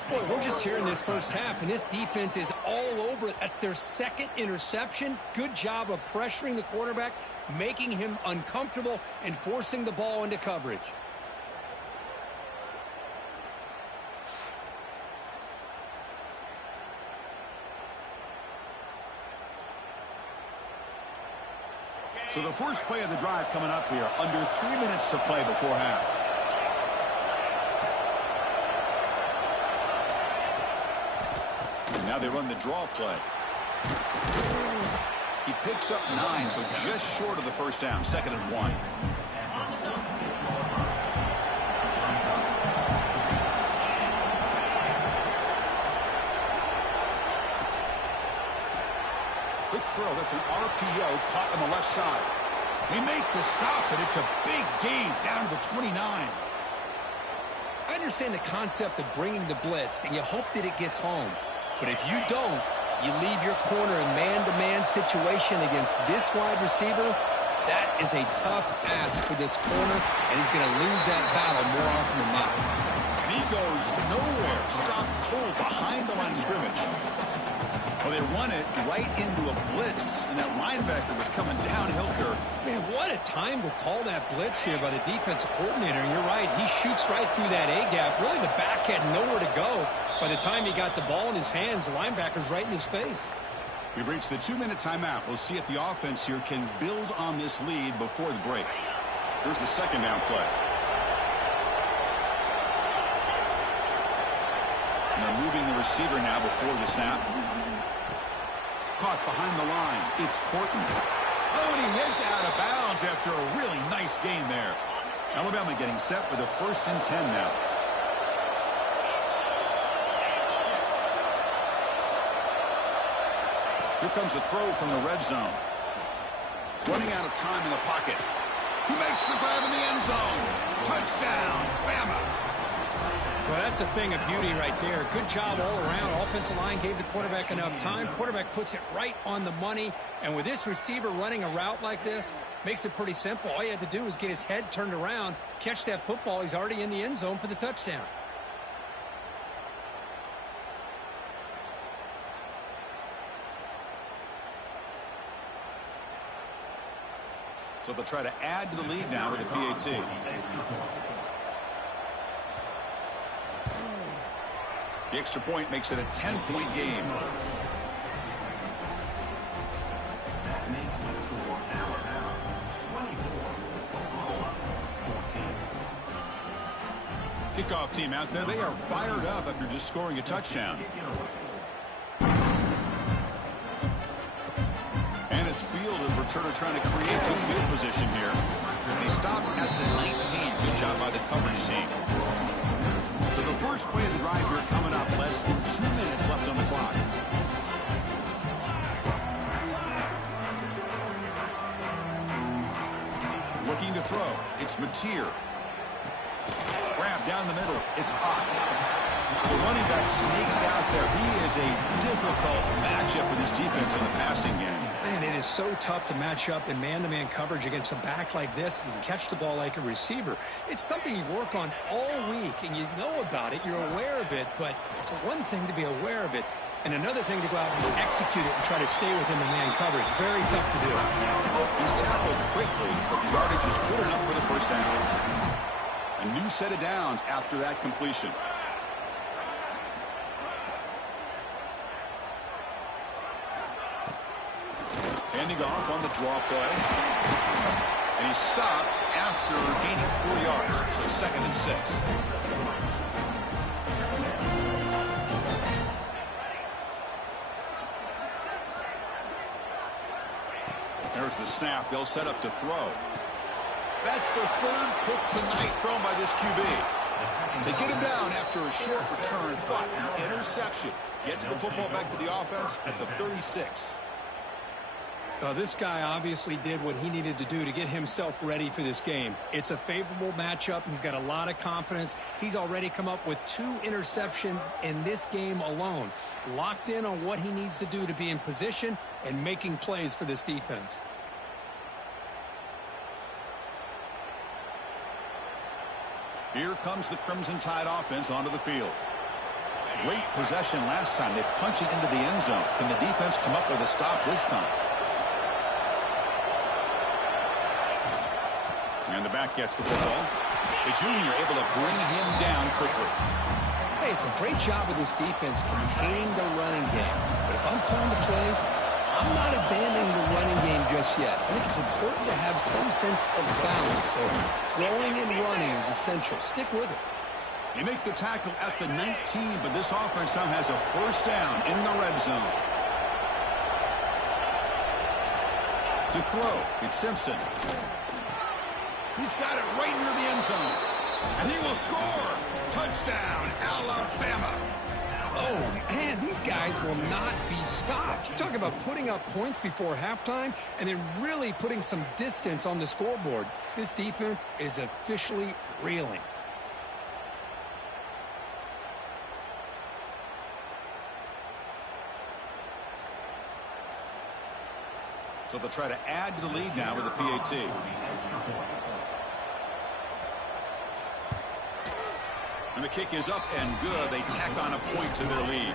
Boy, we're just here in this first half, and this defense is all over it. That's their second interception. Good job of pressuring the quarterback, making him uncomfortable, and forcing the ball into coverage. So the first play of the drive coming up here. Under 3 minutes to play before half. Now they run the draw play. He picks up 9, so just short of the first down. 2nd and 1. Quick throw. That's an RPO caught on the left side. They make the stop, and it's a big gain down to the 29. I understand the concept of bringing the blitz, and you hope that it gets home. But if you don't, you leave your corner in man-to-man situation against this wide receiver. That is a tough ask for this corner, and he's going to lose that battle more often than not. And he He goes nowhere. Stopped cold behind the line of scrimmage. Well, they run it right into a blitz, and that linebacker was coming downhill, Kirk. Man, what a time to call that blitz here by the defensive coordinator. And you're right, he shoots right through that A-gap. Really, the back had nowhere to go. By the time he got the ball in his hands, the linebacker's right in his face. We've reached the 2-minute timeout. We'll see if the offense here can build on this lead before the break. Here's the second down play. And they're moving the receiver now before the snap. Caught behind the line. It's Porton. Oh, and he heads out of bounds after a really nice gain there. Alabama getting set for the 1st and 10 now. Here comes a throw from the red zone. Running out of time in the pocket. He makes the grab in the end zone. Touchdown, Bama. Well, that's a thing of beauty right there. Good job all around. Offensive line gave the quarterback enough time. Quarterback puts it right on the money. And with this receiver running a route like this, makes it pretty simple. All you had to do is get his head turned around, catch that football. He's already in the end zone for the touchdown. So they'll try to add to the lead now with a PAT. The extra point makes it a 10-point game. Kickoff team out there. They are fired up after just scoring a touchdown. And it's field and returner trying to create good field position here. And he stopped at the 19. Good job by the coverage team. So the first play of the drive here coming up. Less than 2 minutes left on the clock. Looking to throw. It's Mateer. Grab down the middle. It's Ott. The running back sneaks out there. He is a difficult matchup for this defense in the passing game. Man, it is so tough to match up in man-to-man coverage against a back like this. You can catch the ball like a receiver. It's something you work on all week, and you know about it. You're aware of it, but it's one thing to be aware of it, and another thing to go out and execute it and try to stay within the man coverage. Very tough to do. He's tackled quickly, but the yardage is good enough for the first down. A new set of downs after that completion. Handing off on the draw play. And he's stopped after gaining 4 yards. So 2nd and 6. There's the snap. They'll set up to throw. That's the 3rd pick tonight thrown by this QB. They get him down after a short return, but the interception gets the football back to the offense at the 36. This guy obviously did what he needed to do to get himself ready for this game. It's a favorable matchup. He's got a lot of confidence. He's already come up with 2 interceptions in this game alone. Locked in on what he needs to do to be in position and making plays for this defense. Here comes the Crimson Tide offense onto the field. Great possession last time. They punch it into the end zone. Can the defense come up with a stop this time? And the back gets the football. The junior able to bring him down quickly. Hey, it's a great job of this defense containing the running game. But if I'm calling the plays, I'm not abandoning the running game just yet. I think it's important to have some sense of balance. So throwing and running is essential. Stick with it. They make the tackle at the 19, but this offense now has a 1st down in the red zone. To throw, it's Simpson. He's got it right near the end zone. And he will score. Touchdown, Alabama. Oh, man, these guys will not be stopped. You talk about putting up points before halftime and then really putting some distance on the scoreboard. This defense is officially reeling. So they'll try to add to the lead now with a PAT. And the kick is up and good. They tack on a point to their lead.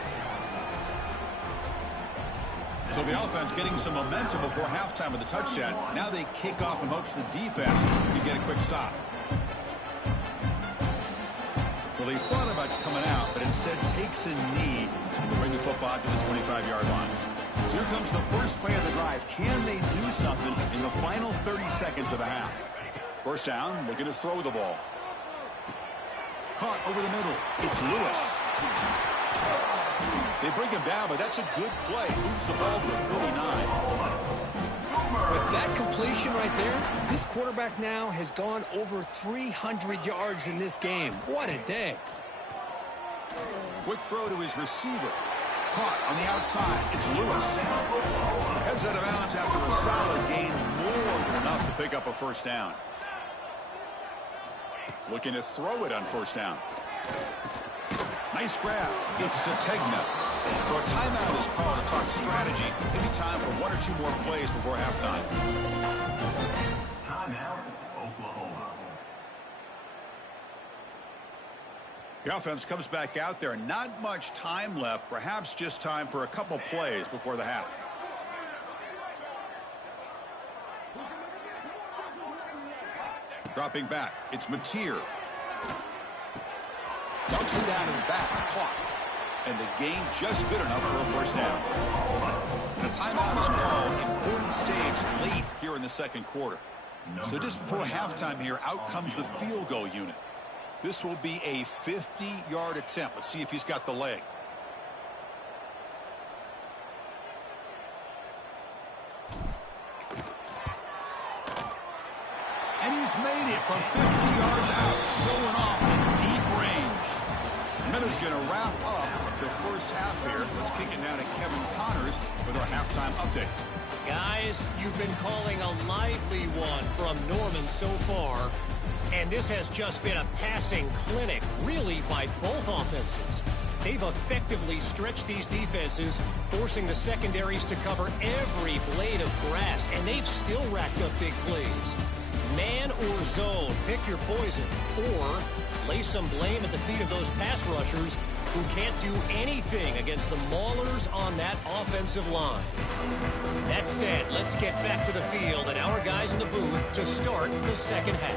So the offense getting some momentum before halftime with the touchdown. Now they kick off and hopes the defense can get a quick stop. Well, he thought about coming out, but instead takes a knee to bring the football to the 25-yard line. So here comes the first play of the drive. Can they do something in the final 30 seconds of the half? First down, looking to throw the ball. Caught over the middle. It's Lewis. They bring him down, but that's a good play. Moves the ball to the 39. With that completion right there, this quarterback now has gone over 300 yards in this game. What a day. Quick throw to his receiver. Caught on the outside. It's Lewis. Heads out of bounds after a solid gain, more than enough to pick up a first down. Looking to throw it on first down. Nice grab. It's Sategna. So a timeout is called to talk strategy. Maybe time for one or two more plays before halftime. Timeout, Oklahoma. The offense comes back out there. Not much time left. Perhaps just time for a couple plays before the half. Dropping back. It's Mateer. Dumps it down to the back. Caught. And the gain just good enough for a first down. And a timeout is called. Important stage late here in the second quarter. So just before halftime here, out comes the field goal unit. This will be a 50-yard attempt. Let's see if he's got the leg. And he's made it from 50 yards out, showing off the deep range. Miller's going to wrap up the first half here. Let's kick it down to Kevin Connors with our halftime update. Guys, you've been calling a lively one from Norman so far, and this has just been a passing clinic, really, by both offenses. They've effectively stretched these defenses, forcing the secondaries to cover every blade of grass, and they've still racked up big plays. Man or zone, pick your poison, or lay some blame at the feet of those pass rushers who can't do anything against the maulers on that offensive line. That said, let's get back to the field and our guys in the booth to start the second half.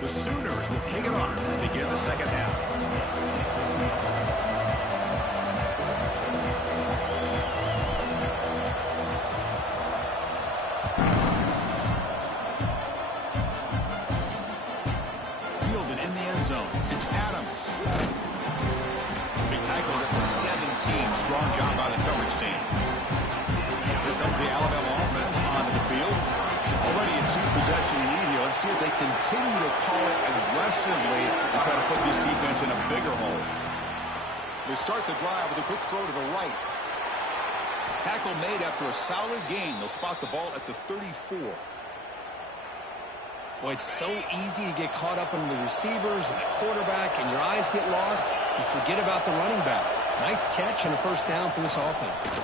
The Sooners will kick it off to begin the second half. Fielded in the end zone. It's Adams. They tackled at the 17. Strong job by the coverage team. Here comes the Alabama offense onto the field. Already a two-possession lead here. Let's see if they continue to call it aggressively and try to put this defense in a bigger hole. They start the drive with a quick throw to the right. Tackle made after a solid gain. They'll spot the ball at the 34. Boy, it's so easy to get caught up in the receivers and the quarterback, and your eyes get lost. You forget about the running back. Nice catch and a first down for this offense.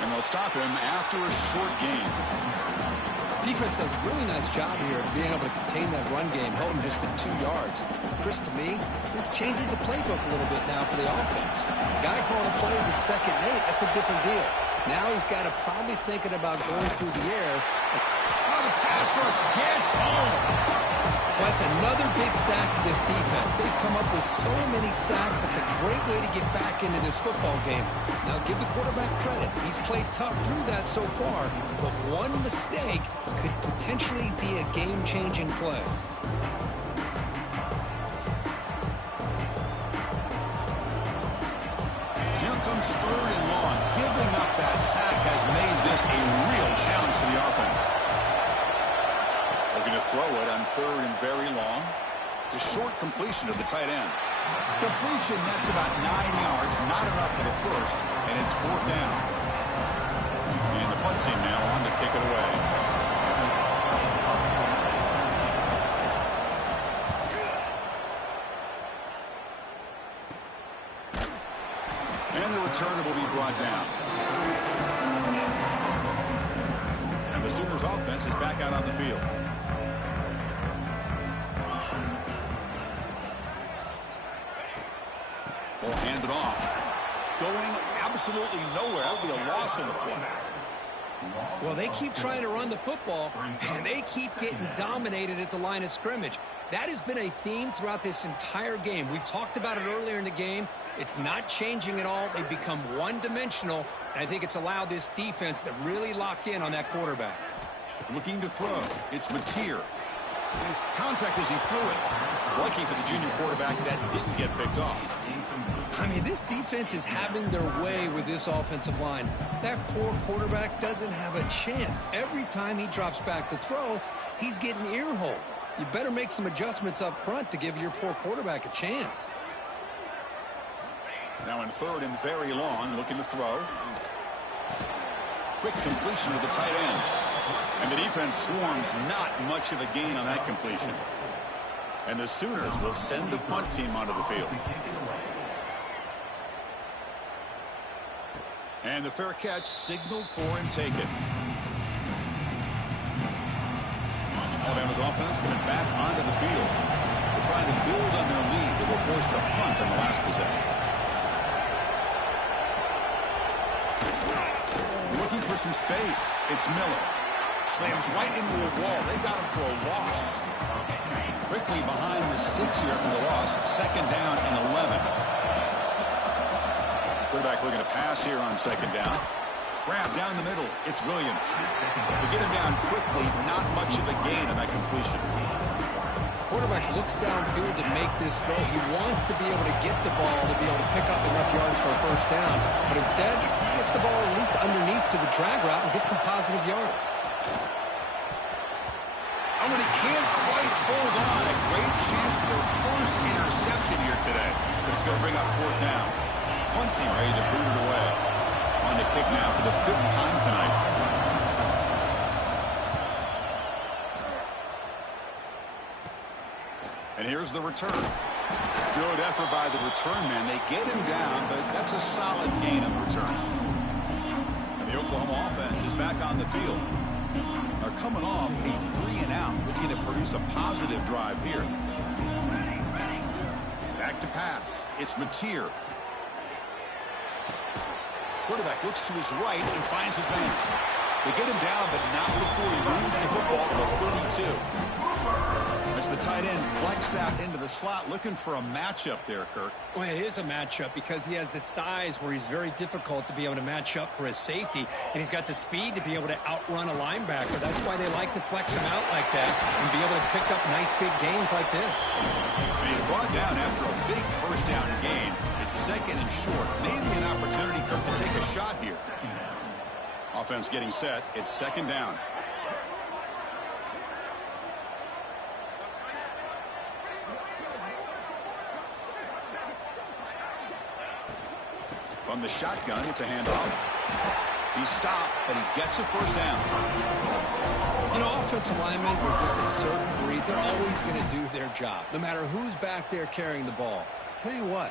And they'll stop him after a short gain. Defense does a really nice job here of being able to contain that run game. Held him just for 2 yards. Chris, to me, this changes the playbook a little bit now for the offense. The guy calling plays at 2nd and 8, that's a different deal. Now he's got to probably thinking about going through the air. Oh, the pass rush gets home. Well, that's another big sack for this defense. They've come up with so many sacks. It's a great way to get back into this football game. Now, give the quarterback credit. He's played tough through that so far, but one mistake could potentially be a game-changing play. Here comes 3rd and long. Giving up that sack has made this a real challenge for the offense. Looking to throw it on 3rd and very long. It's a short completion to the tight end. Completion nets about 9 yards, not enough for the first, and it's 4th down. And the punt team now on to kick it away. And the returner will be brought down. And the Sooners offense is back out on the field. Ball handed off. Going absolutely nowhere. That would be a loss on the play. Well, they keep trying to run the football, and they keep getting dominated at the line of scrimmage. That has been a theme throughout this entire game. We've talked about it earlier in the game. It's not changing at all. They've become one-dimensional, and I think it's allowed this defense to really lock in on that quarterback. Looking to throw. It's Mateer. Contact as he threw it. Lucky for the junior quarterback that didn't get picked off. I mean, this defense is having their way with this offensive line. That poor quarterback doesn't have a chance. Every time he drops back to throw, he's getting ear-holed. You better make some adjustments up front to give your poor quarterback a chance. Now in third and very long, looking to throw. Quick completion to the tight end. And the defense swarms not much of a gain on that completion. And the Sooners will send the punt team onto the field. And the fair catch signaled for and taken. Alabama's offense coming back onto the field. They're trying to build on their lead. They were forced to punt on the last possession. Looking for some space. It's Miller. Slams right into a wall. They got him for a loss. Quickly behind the sticks here after the loss. Second down and 11. Quarterback looking to pass here on second down. Grab down the middle. It's Williams. They get him down quickly. Not much of a gain on that completion. Quarterback looks downfield to make this throw. He wants to be able to get the ball to be able to pick up enough yards for a first down. But instead, he gets the ball at least underneath to the drag route and gets some positive yards. Oh, and he can't quite hold on. A great chance for their first interception here today. But it's going to bring up fourth down. Punt team ready to boot it away. On to kick now for the 5th time tonight. And here's the return. Good effort by the return man. They get him down, but that's a solid gain on the return. And the Oklahoma offense is back on the field. They're coming off a 3-and-out, looking to produce a positive drive here. Back to pass. It's Mateer. Quarterback looks to his right and finds his man. They get him down, but not before he moves the football to the 32. As the tight end flex out into the slot, looking for a matchup there, Kirk. Well, it is a matchup because he has the size where he's very difficult to be able to match up for his safety, and he's got the speed to be able to outrun a linebacker. That's why they like to flex him out like that and be able to pick up nice big gains like this. And he's brought down after a big first down gain. It's second and short. Maybe an opportunity, Kirk, to take a shot here. Offense getting set. It's second down. On the shotgun, it's a handoff. He stopped, but he gets a first down. You know, offensive linemen are just a certain breed. They're always going to do their job, no matter who's back there carrying the ball. I tell you what,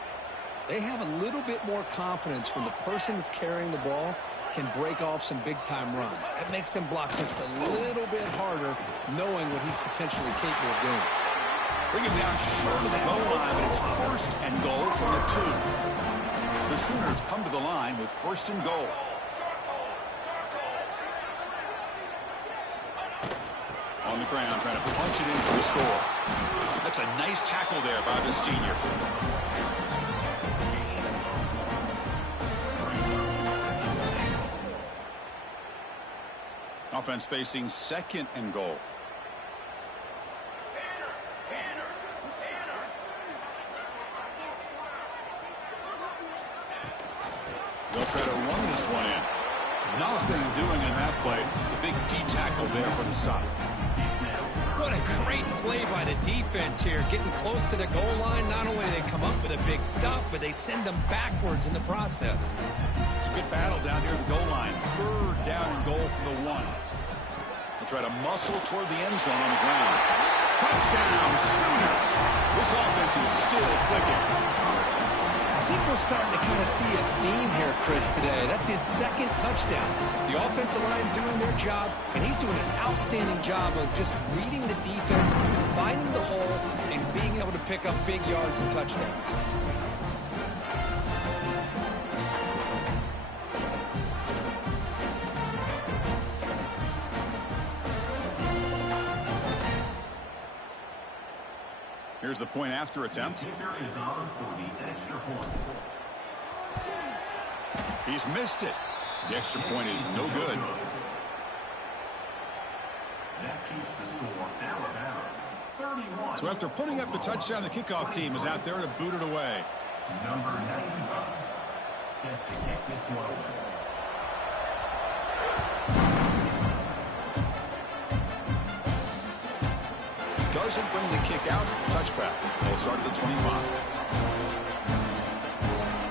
they have a little bit more confidence when the person that's carrying the ball can break off some big-time runs. That makes them block just a little bit harder, knowing what he's potentially capable of doing. Bring him down short of the goal line, but it's first and goal from the 2. The Sooners come to the line with first and goal. On the ground, trying to punch it in for the score. That's a nice tackle there by the senior. Offense facing second and goal. They'll try to run this one in. Nothing doing in that play. The big D tackle there for the stop. What a great play by the defense here. Getting close to the goal line. Not only do they come up with a big stop, but they send them backwards in the process. It's a good battle down near the goal line. Third down and goal from the 1. They'll try to muscle toward the end zone on the ground. Touchdown, Sooners. This offense is still clicking. I think we're starting to kind of see a theme here, Chris, today. That's his second touchdown. The offensive line doing their job, and he's doing an outstanding job of just reading the defense, finding the hole, and being able to pick up big yards and touchdowns. Here's the point after attempt. Kicker is on for the extra point. He's missed it. The extra point is no good. That keeps the score Alabama 31. So after putting up the touchdown, the kickoff team is out there to boot it away. Number 95 set to kick this one away. Doesn't bring the kick out. Touchback. They'll start at the 25.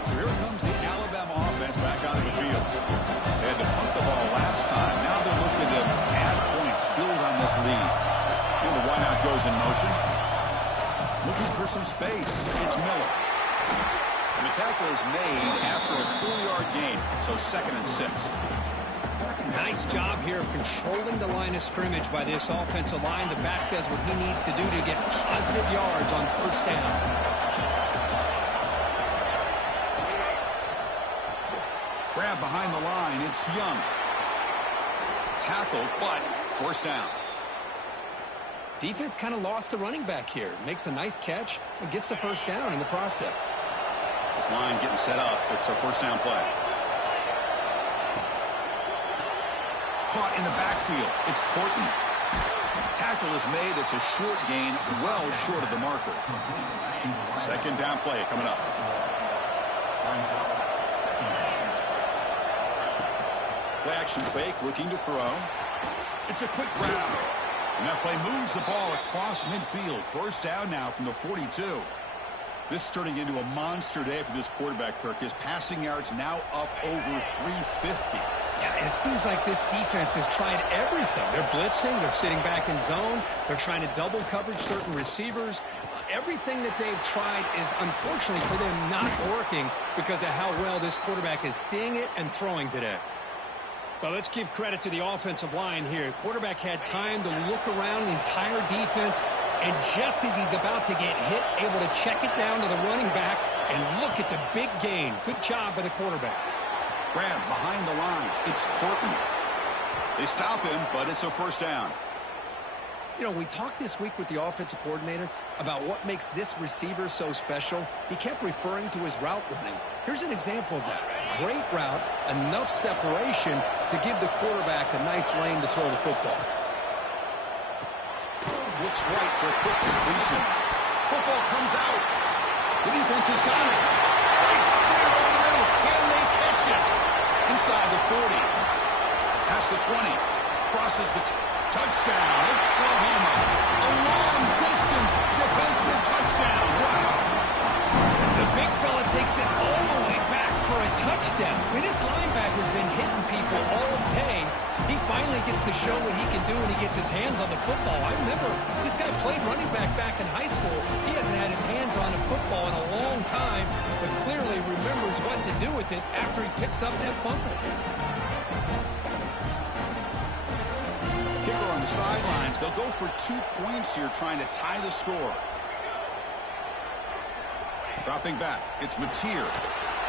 So here comes the Alabama offense back onto the field. They had to punt the ball last time. Now they're looking to add points, build on this lead. And the wideout goes in motion. Looking for some space. It's Miller. And the tackle is made after a 4-yard gain. So 2nd and 6. Nice job here of controlling the line of scrimmage by this offensive line. The back does what he needs to do to get positive yards on first down. Grab behind the line. It's Young. Tackle, but first down. Defense kind of lost a running back here. Makes a nice catch and gets the first down in the process. This line getting set up. It's a first down play. Caught in the backfield. It's Porton. Tackle is made. It's a short gain, well short of the marker. 2nd down play coming up. Play action fake, looking to throw. It's a quick grab. And that play moves the ball across midfield. First down now from the 42. This is turning into a monster day for this quarterback, Kirk. His passing yards now up over 350. Yeah, and it seems like this defense has tried everything. They're blitzing. They're sitting back in zone. They're trying to double coverage certain receivers. Everything that they've tried is, unfortunately for them, not working because of how well this quarterback is seeing it and throwing today. Well, let's give credit to the offensive line here. Quarterback had time to look around the entire defense, and just as he's about to get hit, able to check it down to the running back and look at the big gain. Good job by the quarterback. Grab behind the line. It's Porton. They stop him, but it's a first down. You know, we talked this week with the offensive coordinator about what makes this receiver so special. He kept referring to his route running. Here's an example of that. Great route, enough separation to give the quarterback a nice lane to throw the football. Looks right for a quick completion. Football comes out. The defense has got it. Breaks clear over the middle. Can they catch it? Inside the 40. Past the 20. Crosses the touchdown. Oklahoma. A long distance defensive touchdown. Wow. The big fella takes it all the way back for a touchdown. I mean, this linebacker's been hitting people all day. He finally gets to show what he can do when he gets his hands on the football. I remember this guy played running back in high school. He hasn't had his hands on a football in a long time, but clearly remembers what to do with it after he picks up that fumble. Kicker on the sidelines. They'll go for 2 points here, trying to tie the score. Dropping back. It's Mateer.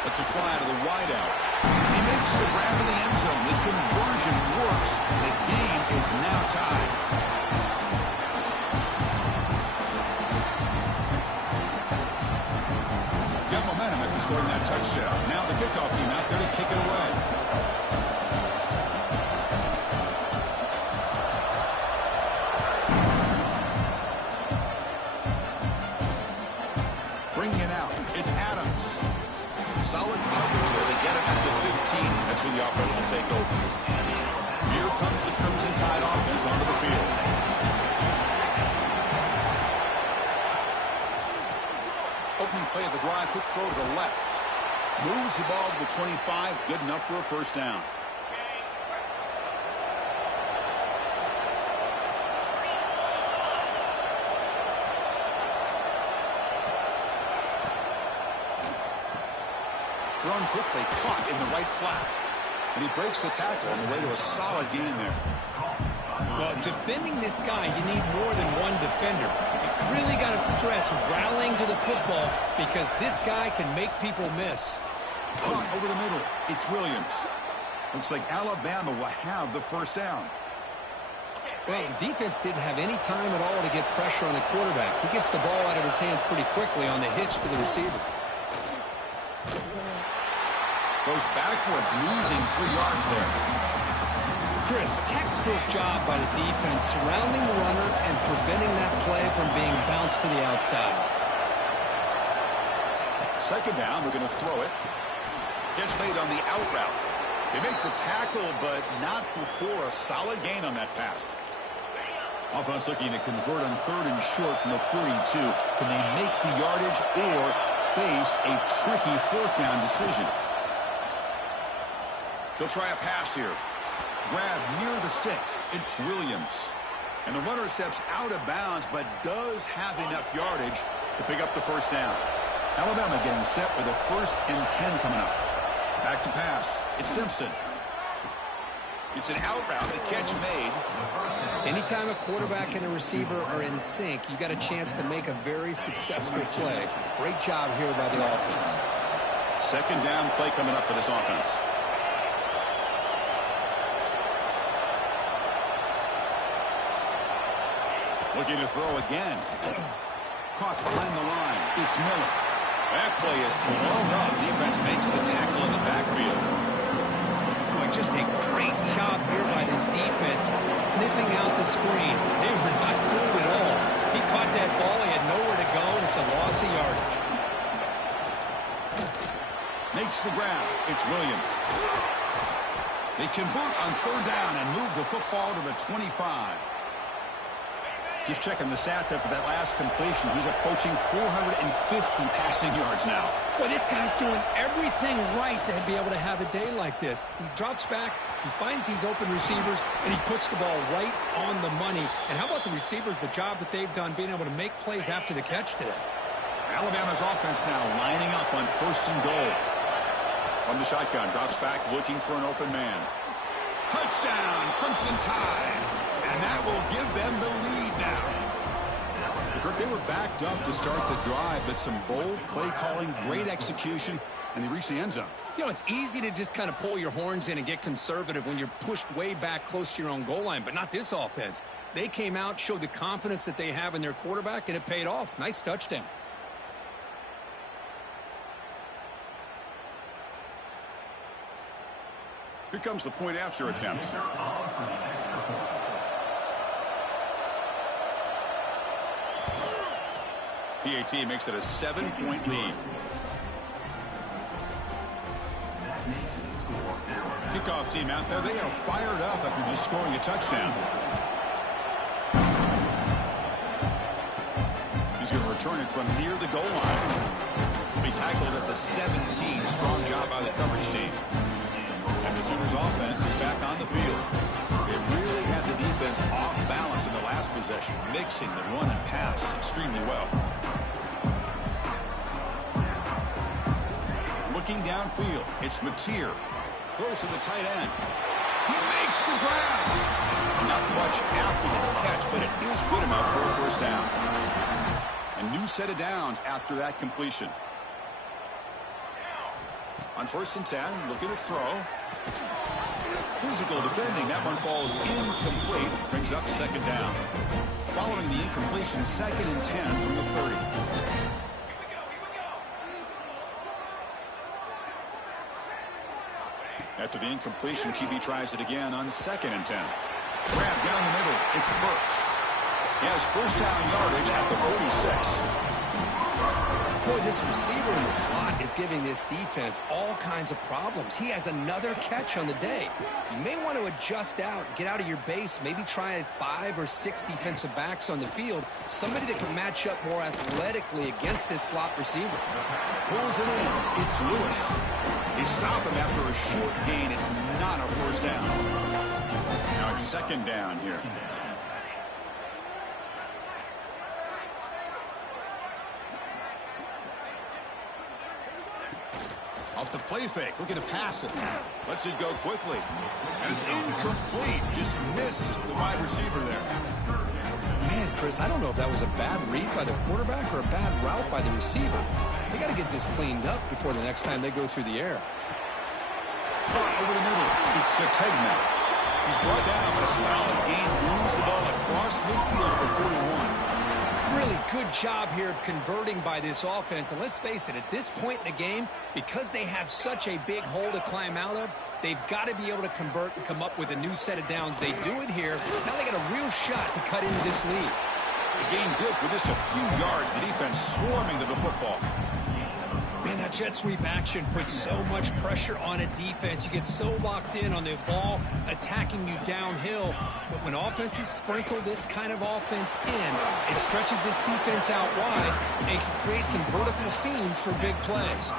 That's a fly out of the wideout. He makes the grab in the end zone. The conversion works. The game is now tied. Got momentum after scoring that touchdown. Now the kickoff team out there to kick it away. Bringing it out. It's Adams. Solid coverage there. They get it at the 15. That's when the offense will take over. Here comes the Crimson Tide offense onto the field. Opening play of the drive. Quick throw to the left. Moves the ball to the 25. Good enough for a first down. Thrown quickly, caught in the right flat. And he breaks the tackle on the way to a solid gain there. Well, defending this guy, you need more than one defender. You really got to stress rallying to the football because this guy can make people miss. Caught over the middle. It's Williams. Looks like Alabama will have the first down. Well, the defense didn't have any time at all to get pressure on the quarterback. He gets the ball out of his hands pretty quickly on the hitch to the receiver. Goes backwards, losing 3 yards there. Chris, textbook job by the defense surrounding the runner and preventing that play from being bounced to the outside. Second down, we're going to throw it. Catch made on the out route. They make the tackle, but not before a solid gain on that pass. Offense looking to convert on 3rd and short from the 42. Can they make the yardage or face a tricky 4th down decision? They'll try a pass here. Grab near the sticks. It's Williams. And the runner steps out of bounds, but does have enough yardage to pick up the first down. Alabama getting set with a 1st and 10 coming up. Back to pass. It's Simpson. It's an out route. The catch made. Anytime a quarterback and a receiver are in sync, you got a chance to make a very successful play. Great job here by the offense. Second down play coming up for this offense. Looking to throw again. Caught behind the line. It's Miller. That play is blown up. Defense makes the tackle in the backfield. Boy, just a great job here by this defense, sniffing out the screen. They were not fooled at all. He caught that ball. He had nowhere to go. It's a loss of yardage. Makes the grab. It's Williams. They convert on 3rd down and move the football to the 25. Just checking the stats after that last completion. He's approaching 450 passing yards now. Boy, this guy's doing everything right to be able to have a day like this. He drops back, he finds these open receivers, and he puts the ball right on the money. And how about the receivers, the job that they've done being able to make plays after the catch today? Alabama's offense now lining up on 1st and goal. From the shotgun, drops back looking for an open man. Touchdown, Crimson Tide. And that will give them the lead now. Kirk, they were backed up to start the drive, but some bold play calling, great execution, and they reached the end zone. You know, it's easy to just kind of pull your horns in and get conservative when you're pushed way back close to your own goal line, but not this offense. They came out, showed the confidence that they have in their quarterback, and it paid off. Nice touchdown. Here comes the point after attempt. PAT makes it a 7-point lead. Kickoff team out there. They are fired up after just scoring a touchdown. He's going to return it from near the goal line. He'll be tackled at the 17. Strong job by the coverage team. And the Sooners offense is back on the field. It really had the defense off balance in the last possession, mixing the run and pass extremely well. Looking downfield, it's Mateer. Throws to the tight end. He makes the grab. Not much after the catch, but it is good enough for a first down. A new set of downs after that completion. On 1st and 10, looking to throw. Physical defending. That one falls incomplete. Brings up 2nd down. Following the incompletion, 2nd and 10 from the 30. After the incompletion, QB tries it again on 2nd and 10. Grab down the middle. It's Burks. He has first down yardage at the 46. Boy, this receiver in the slot is giving this defense all kinds of problems. He has another catch on the day. You may want to adjust out, get out of your base, maybe try 5 or 6 defensive backs on the field, somebody that can match up more athletically against this slot receiver. Pulls it in. It's Lewis. They stop him after a short gain. It's not a first down. Now it's 2nd down here. Off the play fake, looking to pass it. Lets it go quickly. And it's incomplete. Just missed the wide receiver there. Man, Chris, I don't know if that was a bad read by the quarterback or a bad route by the receiver. They got to get this cleaned up before the next time they go through the air. Over the middle. It's Sategna. He's brought down, but a solid gain moves the ball across midfield for 41. Really good job here of converting by this offense. And let's face it, at this point in the game, because they have such a big hole to climb out of, they've got to be able to convert and come up with a new set of downs. They do it here. Now they got a real shot to cut into this lead. The game good for just a few yards. The defense swarming to the football. Man, that jet sweep action puts so much pressure on a defense. You get so locked in on the ball attacking you downhill. But when offenses sprinkle this kind of offense in, it stretches this defense out wide and can create some vertical seams for big plays.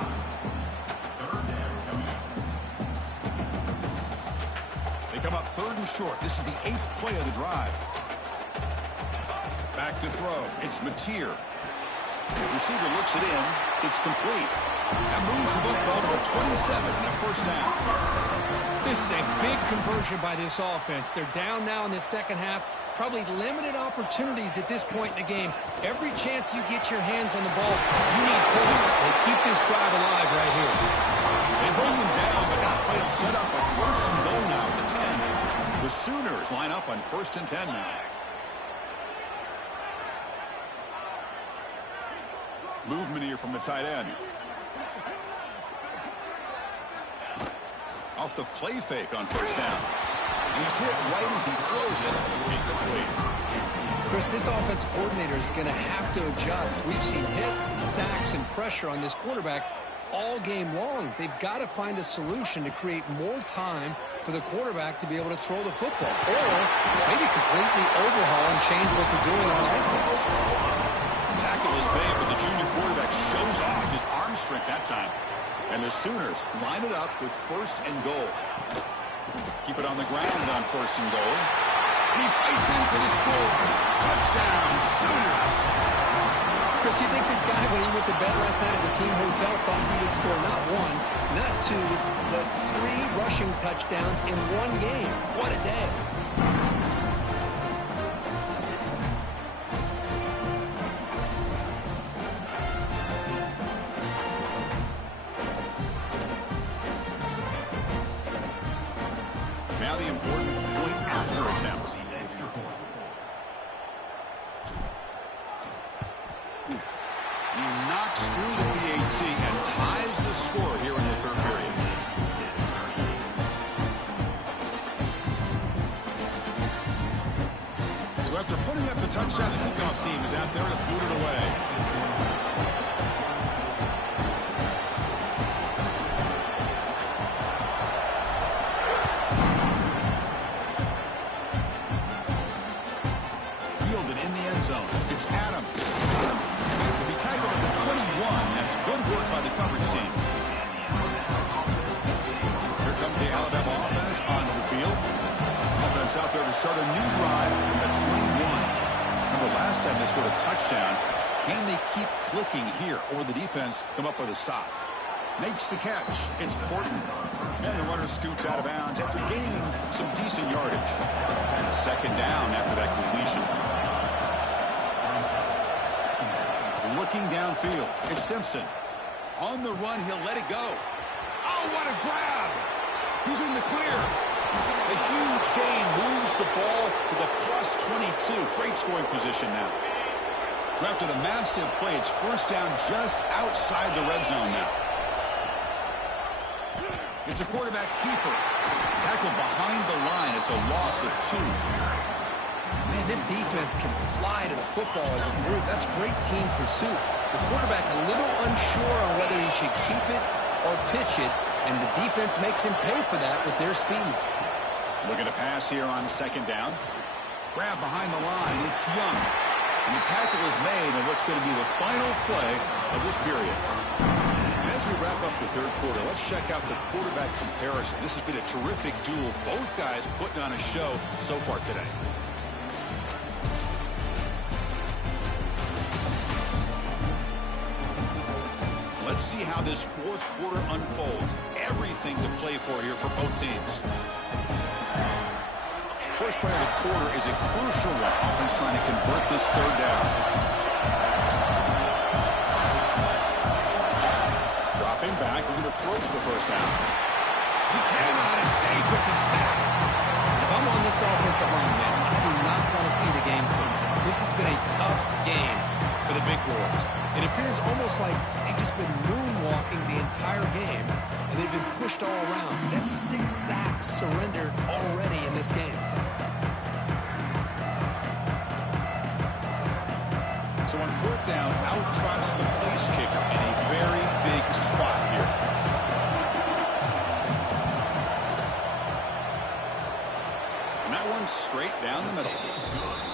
They come up 3rd and short. This is the 8th play of the drive. Back to throw. It's Mateer. The receiver looks it in. It's complete. That moves the football to the 27 and a first down. This is a big conversion by this offense. They're down now in the second half. Probably limited opportunities at this point in the game. Every chance you get your hands on the ball, you need points. They keep this drive alive right here. They bring him down, but that play will set up a 1st and goal now at the 10. The Sooners line up on 1st and 10 now. Movement here from the tight end. Off the play fake on 1st down. And he's hit right as he throws it. Incomplete. Chris, this offensive coordinator is going to have to adjust. We've seen hits and sacks and pressure on this quarterback all game long. They've got to find a solution to create more time for the quarterback to be able to throw the football. Or maybe completely overhaul and change what they're doing on offense. Tackle is made, but the junior quarterback shows off his arm strength that time. And the Sooners line it up with 1st and goal. Keep it on the ground on 1st and goal. And he fights in for the score. Touchdown, Sooners. Chris, you think this guy, when he went to bed last night at the team hotel, thought he would score not 1, not 2, but 3 rushing touchdowns in one game? What a day. Now the important point after attempt. He knocks through the PAT and ties the score here in the 3rd period. So after putting up a touchdown, the kickoff team is out there to boot it away. It's Adams. He'll be tackled at the 21. That's good work by the coverage team. Here comes the Alabama offense onto the field. Offense out there to start a new drive at 21. Remember, last time they scored a touchdown. Can they keep clicking here, or the defense come up with a stop? Makes the catch. It's Porton. And the runner scoots out of bounds after gaining some decent yardage. And 2nd down after that completion. Looking downfield, it's Simpson. On the run, he'll let it go. Oh, what a grab! He's in the clear. A huge gain moves the ball to the plus 22. Great scoring position now. So after the massive play, it's 1st down just outside the red zone now. It's a quarterback keeper. Tackled behind the line. It's a loss of 2. Man, this defense can fly to the football as a group. That's great team pursuit. The quarterback a little unsure on whether he should keep it or pitch it, and the defense makes him pay for that with their speed. Looking to pass here on 2nd down. Grab behind the line. It's Young. And the tackle is made on what's going to be the final play of this period. And as we wrap up the 3rd quarter, let's check out the quarterback comparison. This has been a terrific duel. Both guys putting on a show so far today. Let's Let's see how this fourth quarter unfolds. Everything to play for here for both teams. First play of the quarter is a crucial one. Offense trying to convert this third down. Dropping back, looking to throw for the first down. He cannot escape. It's a sack. If I'm on this offensive line, man, I do not want to see the game film. This has been a tough game for the big boys. It appears almost like they've just been moonwalking the entire game, and they've been pushed all around. That's 6 sacks surrendered already in this game. So on fourth down, out trots the place kicker in a very big spot here. And that one straight down the middle.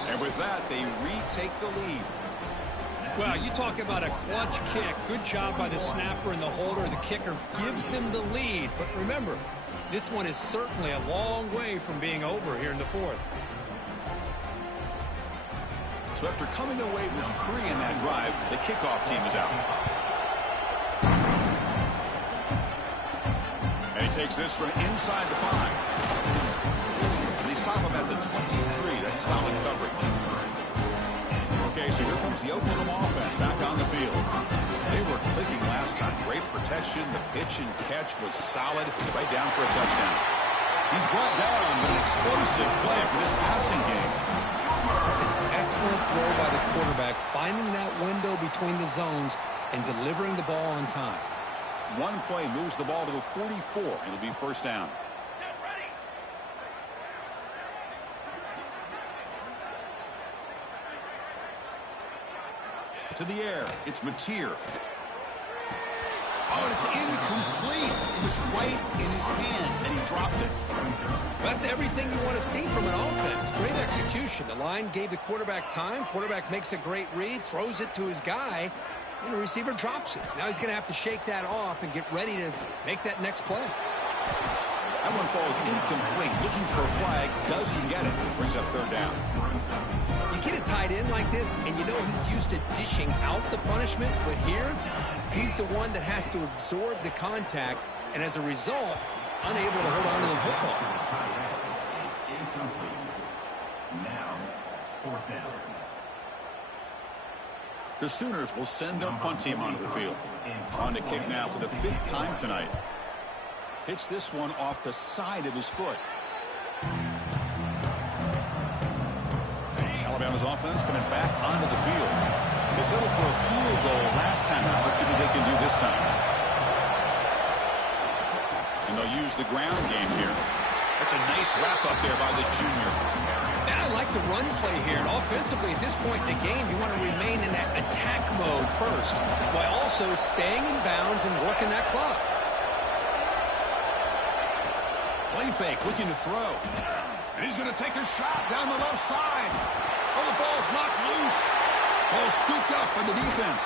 And with that, they retake the lead. Well, you talk about a clutch kick. Good job by the snapper and the holder. The kicker gives them the lead. But remember, this one is certainly a long way from being over here in the fourth. So after coming away with 3 in that drive, the kickoff team is out. And he takes this from inside the 5. And they stop him at the 23. That's solid coverage. Okay, so here comes the Oklahoma offense back on the field. They were clicking last time. Great protection. The pitch and catch was solid. Right down for a touchdown. He's brought down, but an explosive play for this passing game. It's an excellent throw by the quarterback, finding that window between the zones and delivering the ball on time. One play moves the ball to the 44. It'll be first down. To the air. It's Mateer. Oh, and it's incomplete. It was right in his hands, and he dropped it. That's everything you want to see from an offense. Great execution. The line gave the quarterback time. Quarterback makes a great read, throws it to his guy, and the receiver drops it. Now he's going to have to shake that off and get ready to make that next play. That one falls incomplete. Looking for a flag, doesn't get it. Brings up third down. You get a tight end like this, and you know he's used to dishing out the punishment, but here, he's the one that has to absorb the contact, and as a result, he's unable to hold on to the football. Now, fourth down. The Sooners will send their punt team onto the field. On to kick now for the 5th time tonight. Hits this one off the side of his foot. Alabama's offense coming back onto the field. They settled for a field goal last time out. Let's see what they can do this time. And they'll use the ground game here. That's a nice wrap up there by the junior. And I like the run play here. And offensively, at this point in the game, you want to remain in that attack mode first, while also staying in bounds and working that clock. Play fake, looking to throw. And he's going to take a shot down the left side. Oh, the ball's knocked loose. Ball scooped up by the defense.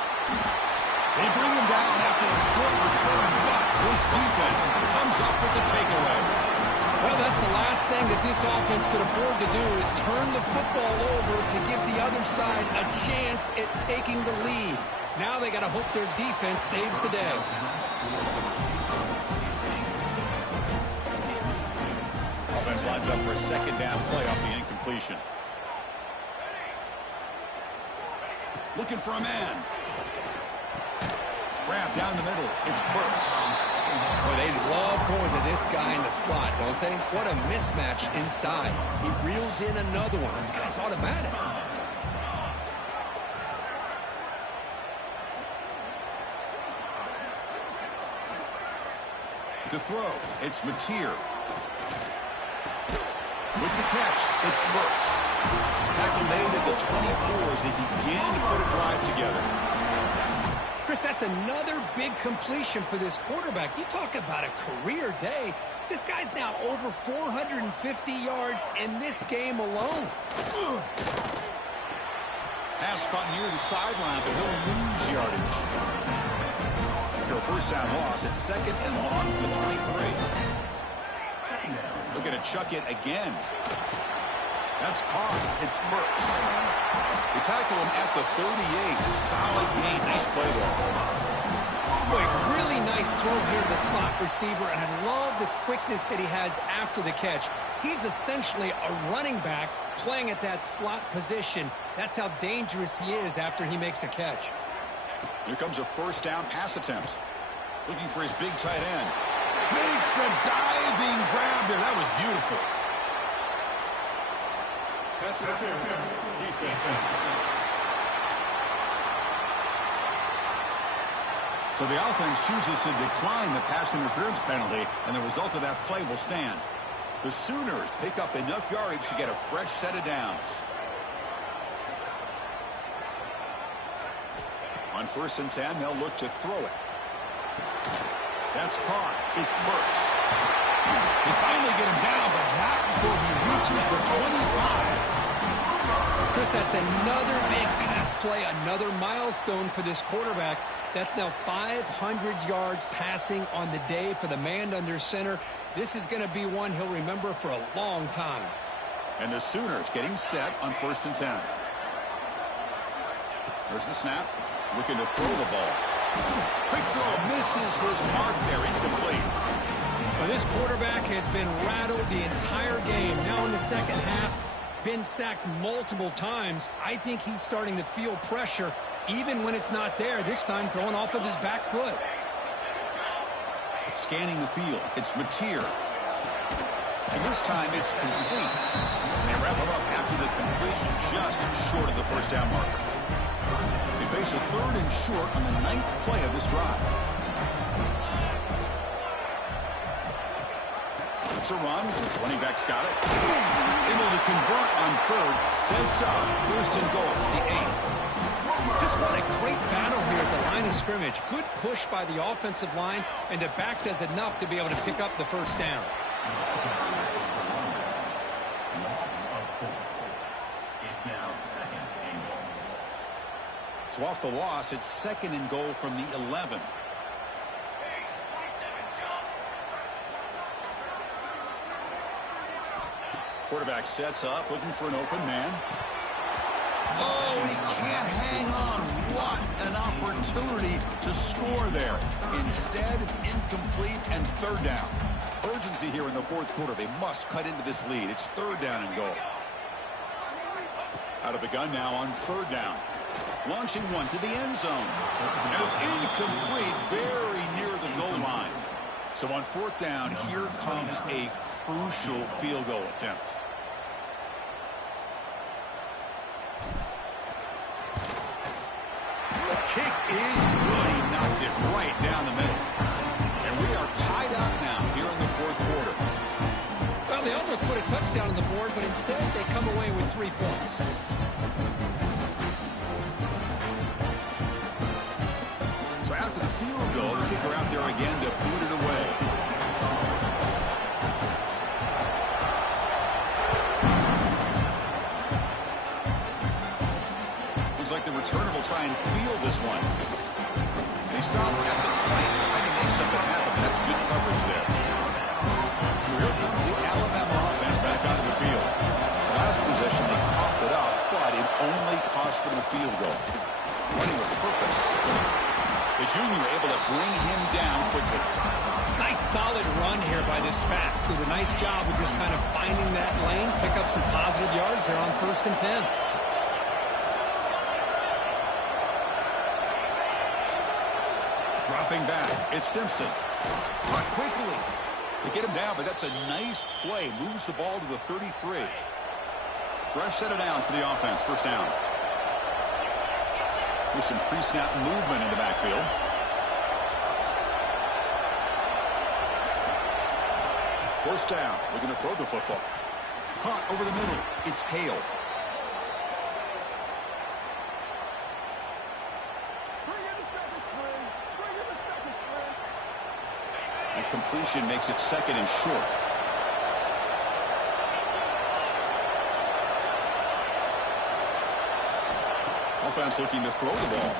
They bring him down after a short return, but this defense comes up with the takeaway. Well, that's the last thing that this offense could afford to do is turn the football over to give the other side a chance at taking the lead. Now they got to hope their defense saves the day. Offense lines up for a second down play off the incompletion. Looking for a man. Grab down the middle. It's Burks. Well, they love going to this guy in the slot, don't they? What a mismatch inside. He reels in another one. This guy's automatic. To throw, it's Mateer. With the catch, it's Burks. Tackle made at the 24 as they begin to put a drive together. Chris, that's another big completion for this quarterback. You talk about a career day. This guy's now over 450 yards in this game alone. Pass caught near the sideline, but he'll lose yardage. After a first down loss, it's second and long from the 23. Looking to chuck it again. That's caught. It's Burks. They tackle him at the 38. Solid gain. Nice play there. Boy, really nice throw here to the slot receiver, and I love the quickness that he has after the catch. He's essentially a running back playing at that slot position. That's how dangerous he is after he makes a catch. Here comes a first down pass attempt. Looking for his big tight end. Makes the diving grab there. That was beautiful. So the offense chooses to decline the pass interference penalty, and the result of that play will stand. The Sooners pick up enough yardage to get a fresh set of downs. On 1st and 10, they'll look to throw it. That's caught. It's Burks. They finally get him down, but not before he reaches the 25. Chris, that's another big pass play, another milestone for this quarterback. That's now 500 yards passing on the day for the man under center. This is going to be one he'll remember for a long time. And the Sooners getting set on 1st and 10. There's the snap. Looking to throw the ball. Quick throw, misses his mark there, incomplete. Well, this quarterback has been rattled the entire game. Now in the second half, been sacked multiple times. I think he's starting to feel pressure, even when it's not there, this time throwing off of his back foot. Scanning the field, it's Mateer. And this time it's complete. And they wrap him up after the completion, just short of the first down marker. They face a 3rd and short on the 9th play of this drive. It's a run. Running back's got it. Able to convert on 3rd. Sets up 1st and goal. The 8. Just what a great battle here at the line of scrimmage. Good push by the offensive line, and the back does enough to be able to pick up the first down. So off the loss, it's 2nd and goal from the 11. Quarterback sets up, looking for an open man. Oh, he can't hang on. What an opportunity to score there. Instead, incomplete and 3rd down. Urgency here in the 4th quarter. They must cut into this lead. It's 3rd down and goal. Out of the gun now on 3rd down. Launching one to the end zone. And it's incomplete, very near the goal line. So on 4th down, here comes a crucial field goal attempt. The kick is good. He knocked it right down the middle. And we are tied up now here in the 4th quarter. Well, they almost put a touchdown on the board, but instead they come away with 3 points. So after the field goal, the kicker out there again to boot it away. Looks like the returner will try and field this one. They stop at the 20, trying to make something happen. That's good coverage there. Here comes the Alabama offense back onto the field. Last possession, they coughed it up, but it only cost them a field goal. Running with purpose. The junior able to bring him down quickly. Nice solid run here by this back. Did a nice job of just kind of finding that lane, pick up some positive yards there on 1st and 10. Dropping back, it's Simpson. Caught quickly. They get him down, but that's a nice play. Moves the ball to the 33. Fresh set of downs for the offense. 1st down. With some pre-snap movement in the backfield. First down. Looking to throw the football. Caught over the middle. It's Hale. And completion makes it 2nd and short. Offense looking to throw the ball.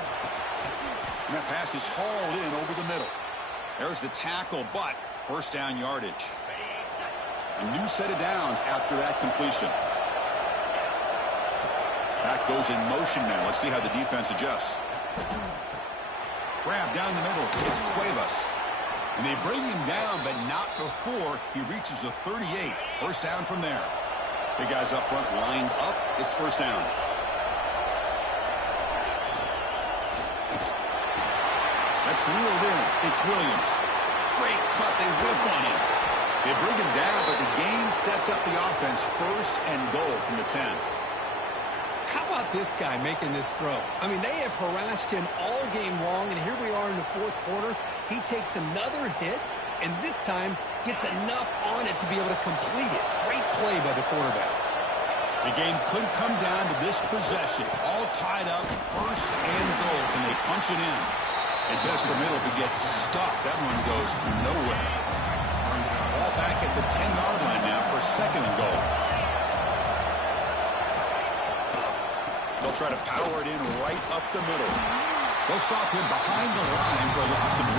And that pass is hauled in over the middle. There's the tackle, but 1st down yardage. A new set of downs after that completion. Back goes in motion now. Let's see how the defense adjusts. Grab down the middle. It's Cuevas. And they bring him down, but not before he reaches the 38. First down from there. Big guys up front lined up. It's first down. That's reeled in. It's Williams. Great cut. They whiff on him. They bring him down, but the game sets up the offense first and goal from the 10. How about this guy making this throw? I mean, they have harassed him all game long, and here we are in the fourth quarter. He takes another hit, and this time gets enough on it to be able to complete it. Great play by the quarterback. The game could come down to this possession. All tied up, first and goal. Can they punch it in? It's just the middle to get stuck. That one goes nowhere. Ball back at the 10-yard line now for second and goal. They'll try to power it in right up the middle. They'll stop him behind the line for a loss of 1.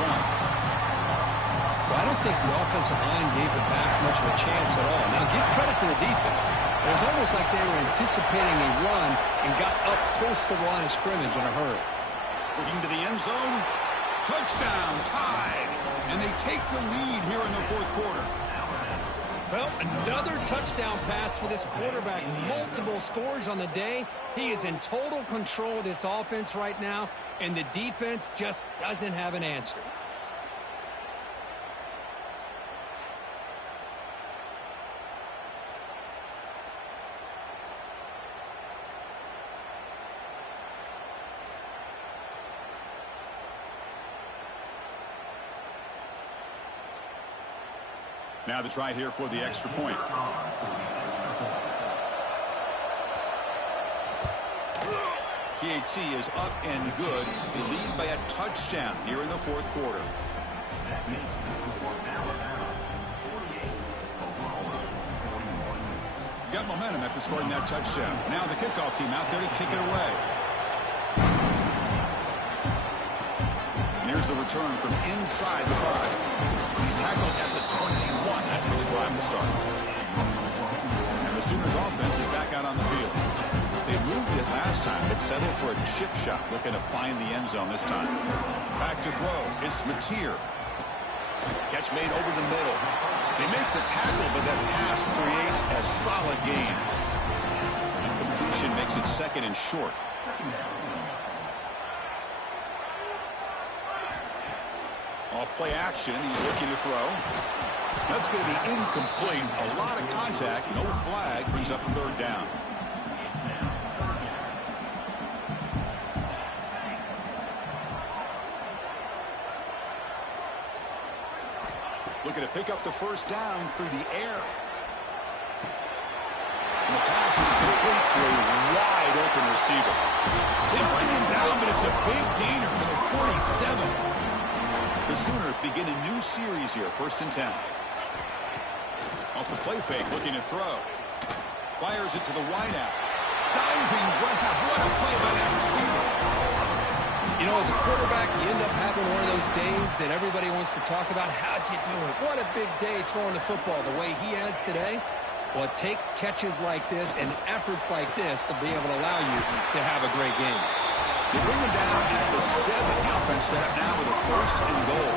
Well, I don't think the offensive line gave the back much of a chance at all. Now, give credit to the defense. It was almost like they were anticipating a run and got up close to the line of scrimmage in a hurry. Looking to the end zone. Touchdown, tied. And they take the lead here in the fourth quarter. Well, another touchdown pass for this quarterback. Multiple scores on the day. He is in total control of this offense right now, and the defense just doesn't have an answer. Now the try here for the extra point. PAT is up and good. They lead by a touchdown here in the fourth quarter. Got momentum after scoring that touchdown. Now the kickoff team out there to kick it away. And here's the return from inside the 5. He's tackled at the 21. That's where the drive will start. And the Sooners offense is back out on the field. They moved it last time, but settled for a chip shot, looking to find the end zone this time. Back to throw. It's Mateer. Catch made over the middle. They make the tackle, but that pass creates a solid gain. Incompletion makes it second and short. Off play action. He's looking to throw. That's going to be incomplete. A lot of contact. No flag. Brings up third down. Looking to pick up the first down through the air. And the pass is complete to a wide open receiver. They bring him down, but it's a big gainer for the 47. The Sooners begin a new series here, first and 10. Off the play fake, looking to throw. Fires it to the wideout. Diving grab. What a play by that receiver. You know, as a quarterback, you end up having one of those days that everybody wants to talk about. How'd you do it? What a big day throwing the football the way he has today. Well, it takes catches like this and efforts like this to be able to allow you to have a great game. They bring him down at the 7. The offense set up now with a first and goal.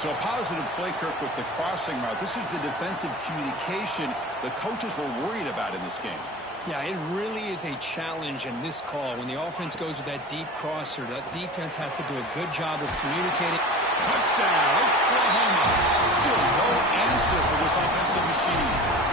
So a positive play, Kirk, with the crossing route. This is the defensive communication the coaches were worried about in this game. Yeah, it really is a challenge in this call. When the offense goes with that deep crosser, that defense has to do a good job of communicating. Touchdown, Oklahoma. Still no answer for this offensive machine.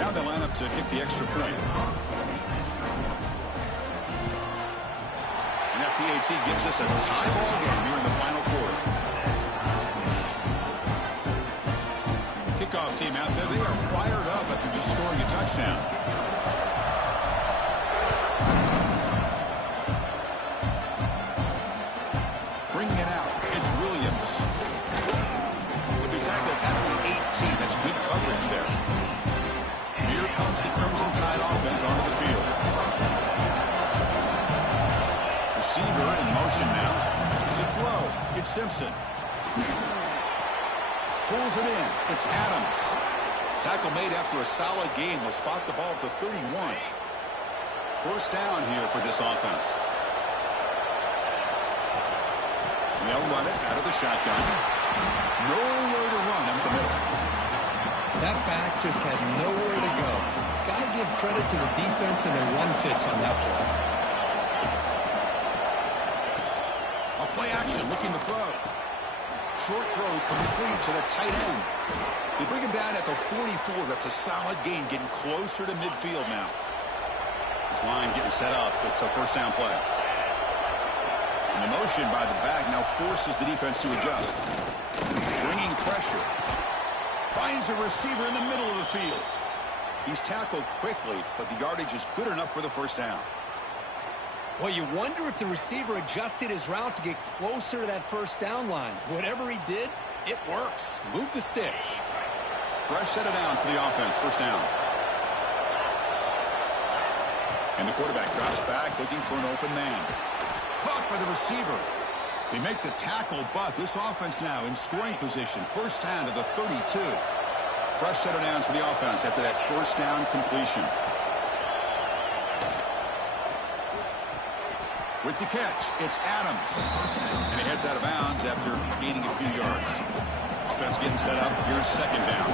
Now they line up to kick the extra point. And that PAT gives us a tie ball game here in the final quarter. Kickoff team out there. They are fired up after just scoring a touchdown. Bringing it out. It's Williams. Would be tackled at the 18. That's good coverage there. Here comes the Crimson Tide offense onto the field. motion now. To throw. It's Simpson. Pulls it in. It's Adams. Tackle made after a solid gain will spot the ball at the 31. First down here for this offense. They'll run it out of the shotgun. Nowhere to run up the middle. That back just had nowhere to go. Got to give credit to the defense and their run fits on that play. A play action looking to throw. Short throw complete to the tight end. They bring him down at the 44. That's a solid gain, getting closer to midfield now. This line getting set up. It's a first down play. And the motion by the back now forces the defense to adjust. Bringing pressure. Finds a receiver in the middle of the field. He's tackled quickly, but the yardage is good enough for the first down. Well, you wonder if the receiver adjusted his route to get closer to that first down line. Whatever he did, it works. Move the sticks. Fresh set of downs for the offense. First down. And the quarterback drops back looking for an open man. Caught by the receiver. They make the tackle, but this offense now in scoring position. First down to the 32. Fresh set of downs for the offense after that first down completion. With the catch, it's Adams. And he heads out of bounds after gaining a few yards. Offense getting set up. Here's second down.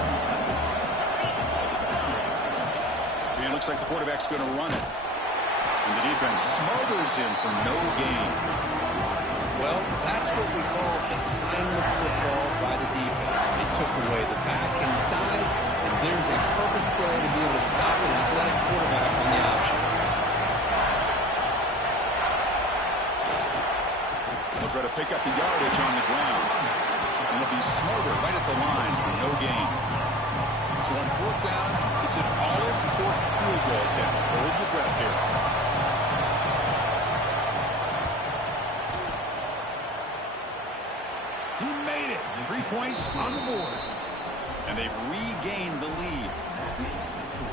And it looks like the quarterback's going to run it. And the defense smothers him for no gain. Well, that's what we call assignment football by the defense. They took away the back inside, and there's a perfect play to be able to stop an athletic quarterback on the option. They'll try to pick up the yardage on the ground. And he'll be smothered right at the line for no gain. So on fourth down, it's an all-important field goal attempt. Hold your breath here. He made it. 3 points on the board. And they've regained the lead.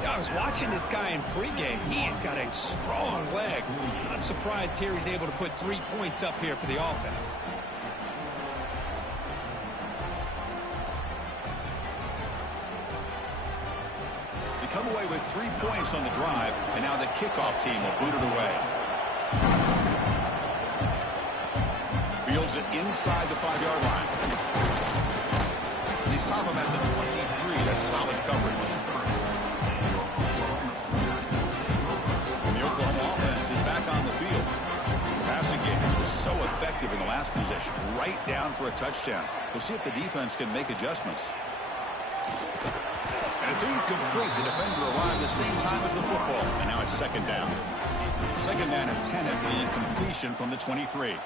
I was watching this guy in pregame. He's got a strong leg. I'm surprised here he's able to put 3 points up here for the offense. They come away with 3 points on the drive, and now the kickoff team will boot it away. Fields it inside the 5-yard line. They stop him at the 23. That's solid coverage. And the Oklahoma offense is back on the field. The passing game was so effective in the last possession, right down for a touchdown. We'll see if the defense can make adjustments. And it's incomplete. The defender arrived the same time as the football, and now it's second down. Second down and 10 at the incompletion from the 23.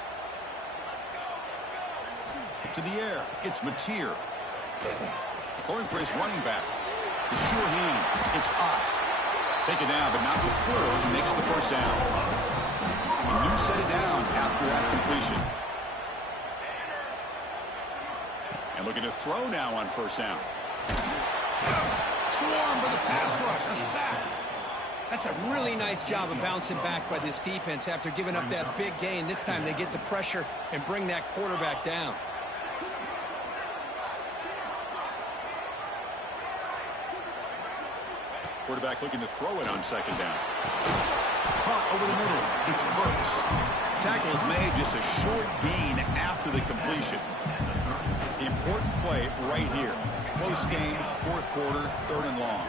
To the air, it's Mateer. Going for his running back. The sure hands, it's Ott. Take it down, but not before he makes the first down. A new set of downs after that completion. And looking to throw now on first down. Swarm for the pass rush, a sack. That's a really nice job of bouncing back by this defense after giving up that big gain. This time they get the pressure and bring that quarterback down. Quarterback looking to throw it on second down. Caught over the middle. It's Burks. Tackle is made, just a short gain after the completion. The important play right here. Close game, fourth quarter, third and long.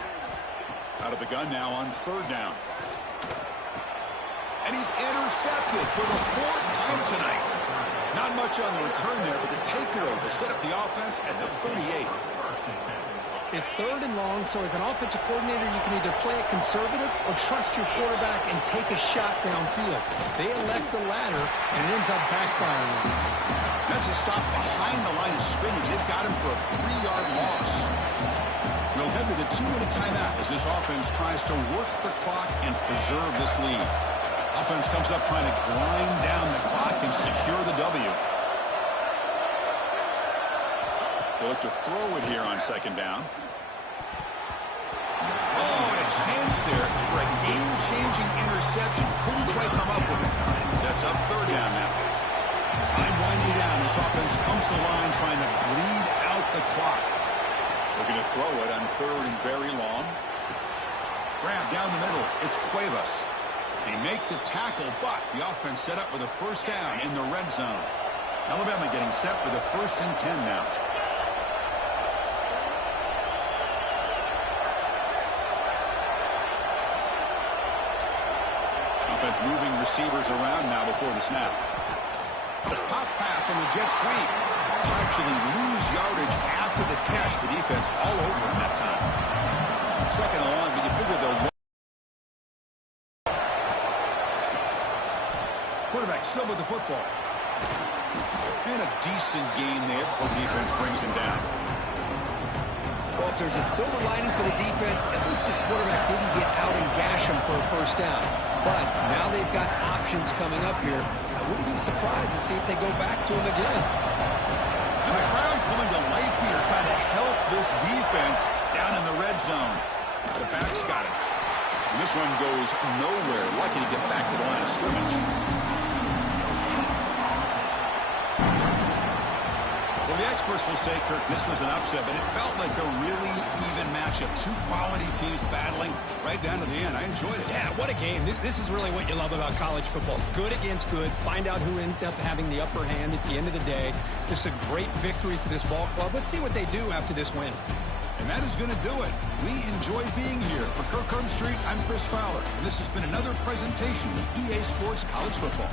Out of the gun now on third down. And he's intercepted for the fourth time tonight. Not much on the return there, but the takeaway will set up the offense at the 38. It's third and long, so as an offensive coordinator, you can either play it conservative or trust your quarterback and take a shot downfield. They elect the latter, and it ends up backfiring on them. That's a stop behind the line of scrimmage. They've got him for a 3-yard loss. We'll head to the 2-minute timeout as this offense tries to work the clock and preserve this lead. Offense comes up trying to grind down the clock and secure the W. They look to throw it here on second down. Oh, and a chance there for a game-changing interception. Couldn't quite come up with it. Sets up third down now. Time winding down. This offense comes to the line trying to bleed out the clock. They're going to throw it on 3rd and very long. Grab down the middle. It's Cuevas. They make the tackle, but the offense set up with a first down in the red zone. Alabama getting set for the 1st and 10 now. Offense moving receivers around now before the snap. Pop pass on the jet sweep. They'll actually lose yardage after the catch. The defense all over him that time. 2nd and long, but you figure they'll... Quarterback still with the football. And a decent gain there before the defense brings him down. Well, if there's a silver lining for the defense, at least this quarterback didn't get out and gash him for a first down. But now they've got options coming up here. I wouldn't be surprised to see if they go back to him again. And the crowd coming to life here, trying to help this defense down in the red zone. The back's got it. And this one goes nowhere. Lucky to get back to the line of scrimmage. Well, the experts will say, Kirk, this was an upset, but it felt like a really even matchup. 2 quality teams battling right down to the end. I enjoyed it. Yeah, what a game. This is really what you love about college football. Good against good. Find out who ends up having the upper hand at the end of the day. This is a great victory for this ball club. Let's see what they do after this win. And that is going to do it. We enjoy being here. For Kirk Street, I'm Chris Fowler. And this has been another presentation of EA Sports College Football.